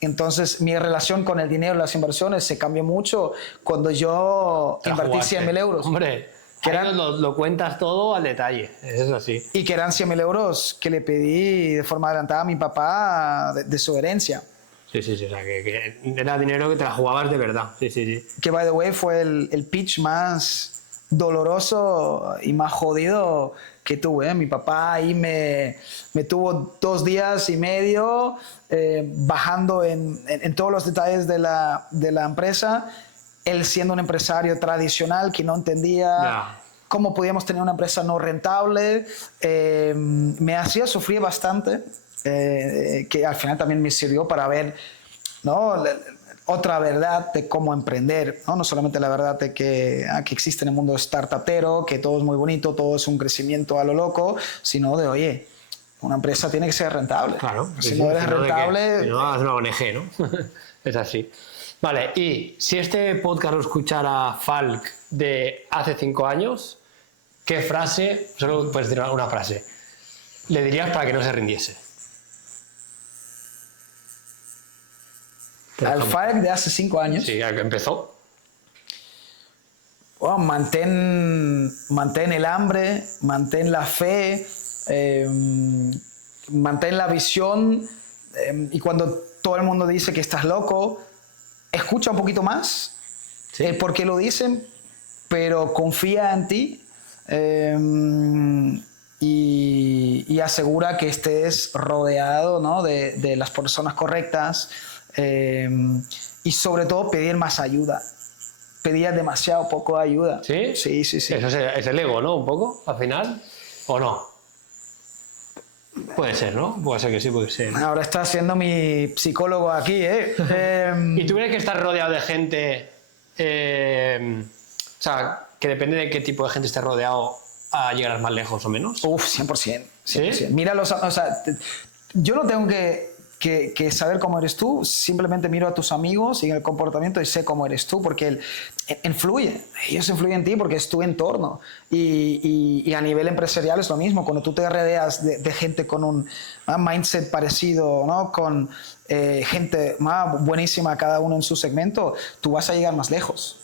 Entonces, mi relación con el dinero y las inversiones se cambió mucho cuando yo invertí 100.000 euros. Hombre, lo cuentas todo al detalle, es así. Y que eran 100.000 euros que le pedí de forma adelantada a mi papá de su herencia. Sí, o sea, que era dinero que te la jugabas de verdad. Sí. Que, by the way, fue el pitch más doloroso y más jodido que tuve. Mi papá ahí me tuvo 2 días y medio bajando en todos los detalles de la empresa. Él siendo un empresario tradicional que no entendía cómo podíamos tener una empresa no rentable, me hacía sufrir bastante, que al final también me sirvió para ver, ¿no?, otra verdad de cómo emprender, ¿no? No solamente la verdad de que existe en el mundo startupero, que todo es muy bonito, todo es un crecimiento a lo loco, sino de, oye, una empresa tiene que ser rentable. Claro. Si no eres rentable... Si no hagas una ONG, ¿no? Es así. Vale, y si este podcast lo escuchara Falk de hace 5 años, ¿qué frase, solo puedes decir una frase, le dirías para que no se rindiese? Al Falk de hace 5 años. Sí, al que empezó. Bueno, mantén el hambre, mantén la fe, mantén la visión, y cuando todo el mundo dice que estás loco, escucha un poquito más el por qué lo dicen, pero confía en ti, y asegura que estés rodeado, ¿no?, de las personas correctas. Y sobre todo pedir más ayuda. Pedía demasiado poco ayuda. ¿Sí? Sí. Eso es el ego, ¿no? Un poco, al final. ¿O no? Puede ser, ¿no? Puede ser que sí, puede ser. Ahora está siendo mi psicólogo aquí, ¿eh? ¿Y tú crees que estás rodeado de gente? O sea, que depende de qué tipo de gente estés rodeado a llegar más lejos o menos. 100%. ¿Sí? Mira o sea, yo no tengo que saber cómo eres tú, simplemente miro a tus amigos y en el comportamiento y sé cómo eres tú, porque ellos influyen en ti porque es tu entorno, y a nivel empresarial es lo mismo. Cuando tú te rodeas de gente con un mindset parecido, ¿no?, con gente buenísima cada uno en su segmento, tú vas a llegar más lejos.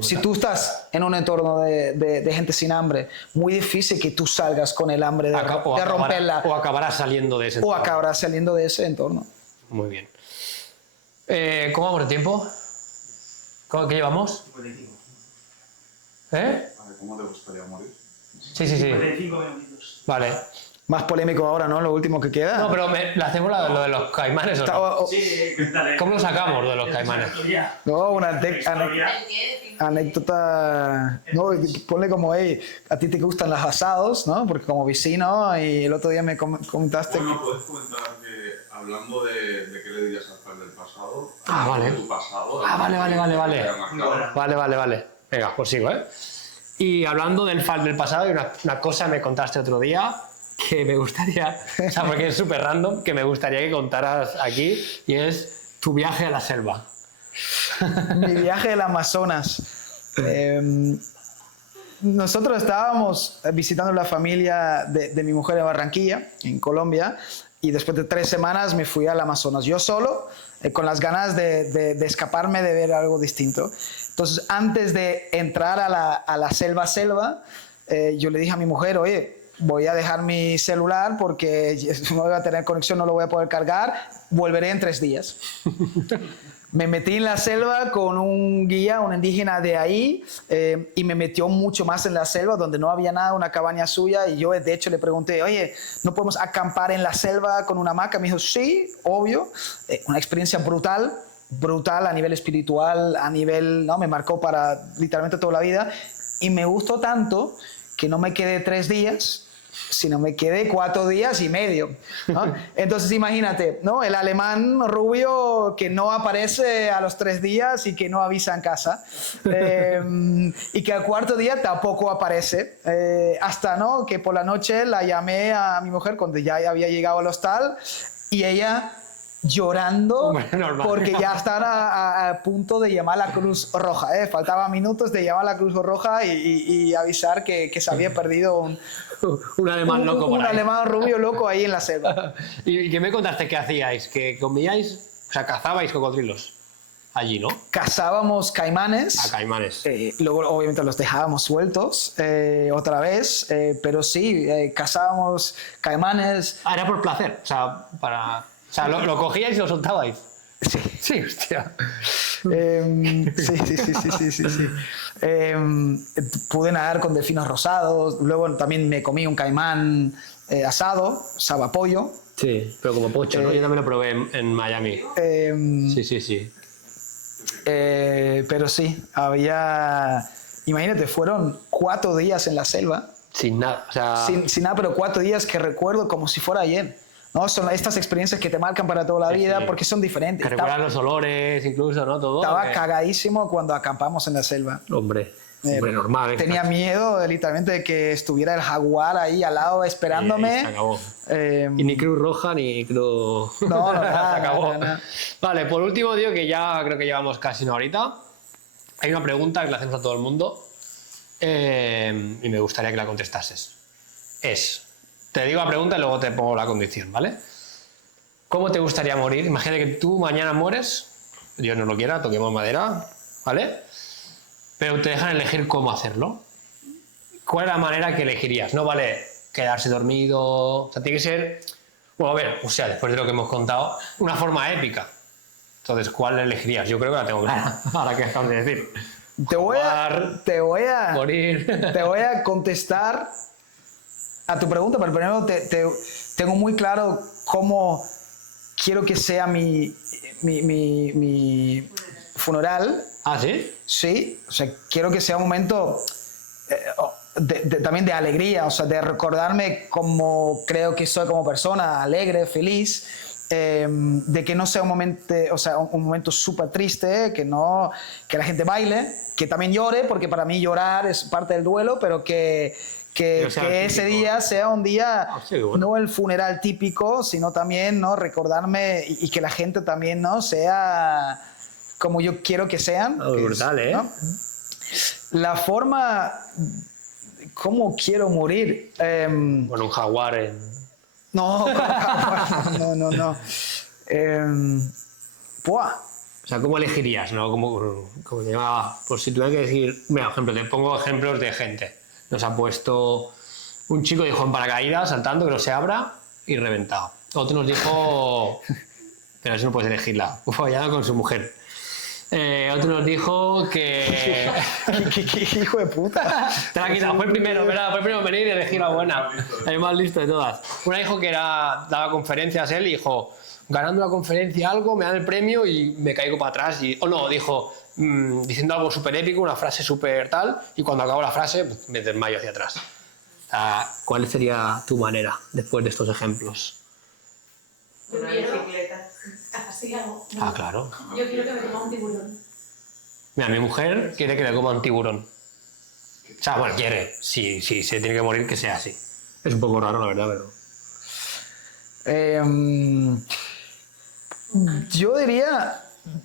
Si tú estás en un entorno de gente sin hambre, muy difícil que tú salgas con el hambre de romperla. O acabarás saliendo de ese entorno. O acabarás saliendo de ese entorno. Muy bien. ¿Cómo vamos de tiempo? ¿Qué llevamos? 55. ¿Cómo te gustaría morir? Sí. 55 minutitos. Vale. Más polémico ahora, ¿no? Lo último que queda. No, pero ¿le hacemos lo de los caimanes o no? Sí, dale. ¿Cómo lo sacamos de los caimanes? No, una anécdota. No, ponle como, hey, a ti te gustan los asados, ¿no? Porque como vecino, y el otro día me comentaste. Bueno, puedes comentar que hablando de qué le dirías al Falk del pasado. Vale. De tu pasado. Vale. Venga, pues sigo, ¿eh? Y hablando del Falk del pasado, una cosa me contaste otro día que me gustaría, o sea, porque es súper random, que me gustaría que contaras aquí, y es tu viaje a la selva. Mi viaje al Amazonas. Nosotros estábamos visitando la familia de mi mujer en Barranquilla, en Colombia, y después de 3 semanas me fui al Amazonas yo solo, con las ganas de escaparme, de ver algo distinto. Entonces, antes de entrar a la selva, yo le dije a mi mujer, oye, voy a dejar mi celular porque no voy a tener conexión, no lo voy a poder cargar, volveré en 3 días. Me metí en la selva con un guía, un indígena de ahí, y me metió mucho más en la selva donde no había nada, una cabaña suya, y yo de hecho le pregunté, oye, ¿no podemos acampar en la selva con una hamaca? Me dijo, sí, obvio. Una experiencia brutal a nivel espiritual, a nivel, ¿no?, me marcó para literalmente toda la vida, y me gustó tanto que no me quedé 3 días, sino me quedé 4 días y medio, ¿no? Entonces imagínate, ¿no?, el alemán rubio que no aparece a los 3 días y que no avisa en casa, y que al 4.º día tampoco aparece, hasta, ¿no?, que por la noche la llamé a mi mujer cuando ya había llegado al hostal, y ella llorando, porque ya están a punto de llamar a la Cruz Roja, faltaban minutos de llamar a la Cruz Roja y avisar que se había perdido un alemán loco por ahí. Un alemán rubio loco ahí en la selva. ¿Y qué me contaste que hacíais? ¿Que comíais? O sea, cazabais cocodrilos allí, ¿no? Cazábamos caimanes. Caimanes. Luego, obviamente, los dejábamos sueltos otra vez, pero sí, cazábamos caimanes. Era por placer, o sea, lo cogíais y lo soltabais. Sí. Sí, hostia. Sí. Pude nadar con delfinos rosados. Luego también me comí un caimán asado, pollo. Sí, pero como pocho, ¿no? Yo también lo probé en Miami. Sí. Pero sí, había... Imagínate, fueron 4 días en la selva. Sin nada, o sea... Sin nada, pero 4 días que recuerdo como si fuera ayer. ¿No? Son estas experiencias que te marcan para toda la vida porque son diferentes. Que recuerdan los olores, incluso, ¿no? Todo. Estaba cagadísimo cuando acampamos en la selva. Hombre, normal. Tenía miedo, literalmente, de que estuviera el jaguar ahí al lado esperándome. Se acabó. Y ni Cruz Roja ni Cruz... No, se acabó. No. Vale, por último, tío, que ya creo que llevamos casi una horita. Hay una pregunta que le hacemos a todo el mundo y me gustaría que la contestases. Te digo la pregunta y luego te pongo la condición, ¿vale? ¿Cómo te gustaría morir? Imagínate que tú mañana mueres, Dios no lo quiera, toquemos madera, ¿vale? Pero te dejan elegir cómo hacerlo. ¿Cuál es la manera que elegirías? No vale quedarse dormido, o sea, tiene que ser, bueno, a ver, o sea, después de lo que hemos contado, una forma épica. Entonces, ¿cuál elegirías? Yo creo que la tengo clara, ahora que acabas de decir. Te voy a morir. Te voy a contestar a tu pregunta, pero primero tengo muy claro cómo quiero que sea mi funeral. ¿Ah, sí? Sí, o sea, quiero que sea un momento también de alegría, o sea, de recordarme cómo creo que soy como persona, alegre, feliz, de que no sea un momento súper triste, que la gente baile, que también llore, porque para mí llorar es parte del duelo, pero que ese día sea un día, no el funeral típico, sino también, ¿no?, recordarme y que la gente también, ¿no?, sea como yo quiero que sean. Brutal, ¿eh? ¿No? La forma, ¿cómo quiero morir? Con un jaguar en... No. Buah. O sea, ¿cómo elegirías, no? ¿Cómo te llamaba? Pues si tuviera que decir... Mira, por ejemplo, te pongo ejemplos de gente. Nos ha puesto un chico dijo en paracaídas, saltando, que no se abra y reventado. Otro nos dijo... Pero eso no puedes elegirla. Follado con su mujer. Otro nos dijo que... ¿Qué hijo de puta? Te la ha quitado. Fue el primero, ¿verdad? Fue el primero en venir y elegir la buena. El más listo de todas. Una dijo que daba conferencias él y dijo... Ganando la conferencia algo, me dan el premio y me caigo para atrás. Dijo... diciendo algo súper épico, una frase súper tal, y cuando acabo la frase pues, me desmayo hacia atrás. ¿Cuál sería tu manera después de estos ejemplos? Una bicicleta. Así hago. Ah, claro. Yo quiero que me coma un tiburón. Mira, mi mujer quiere que le coma un tiburón. O sea, bueno, quiere. Si se tiene que morir, que sea así. Es un poco raro, la verdad, pero... Yo diría...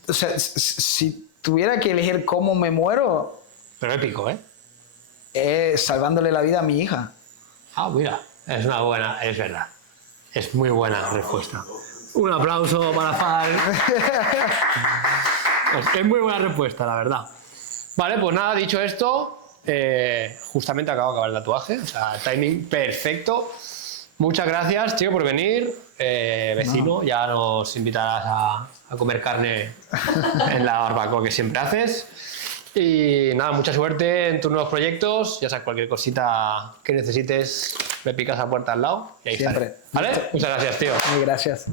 O sea, si tuviera que elegir cómo me muero... Pero épico, salvándole la vida a mi hija. Ah, mira, es una buena, es verdad. Es muy buena respuesta. Un aplauso para Fal. Es muy buena respuesta, la verdad. Vale, pues nada, dicho esto, justamente acabo de acabar el tatuaje, o sea, timing perfecto. Muchas gracias, tío, por venir. Vecino, ya nos invitarás a comer carne en la barbacoa que siempre haces. Y nada, mucha suerte en tus nuevos proyectos. Ya sabes, cualquier cosita que necesites, me picas a puerta al lado y ahí siempre estaré. ¿Vale? Muchas gracias, tío. Muy gracias.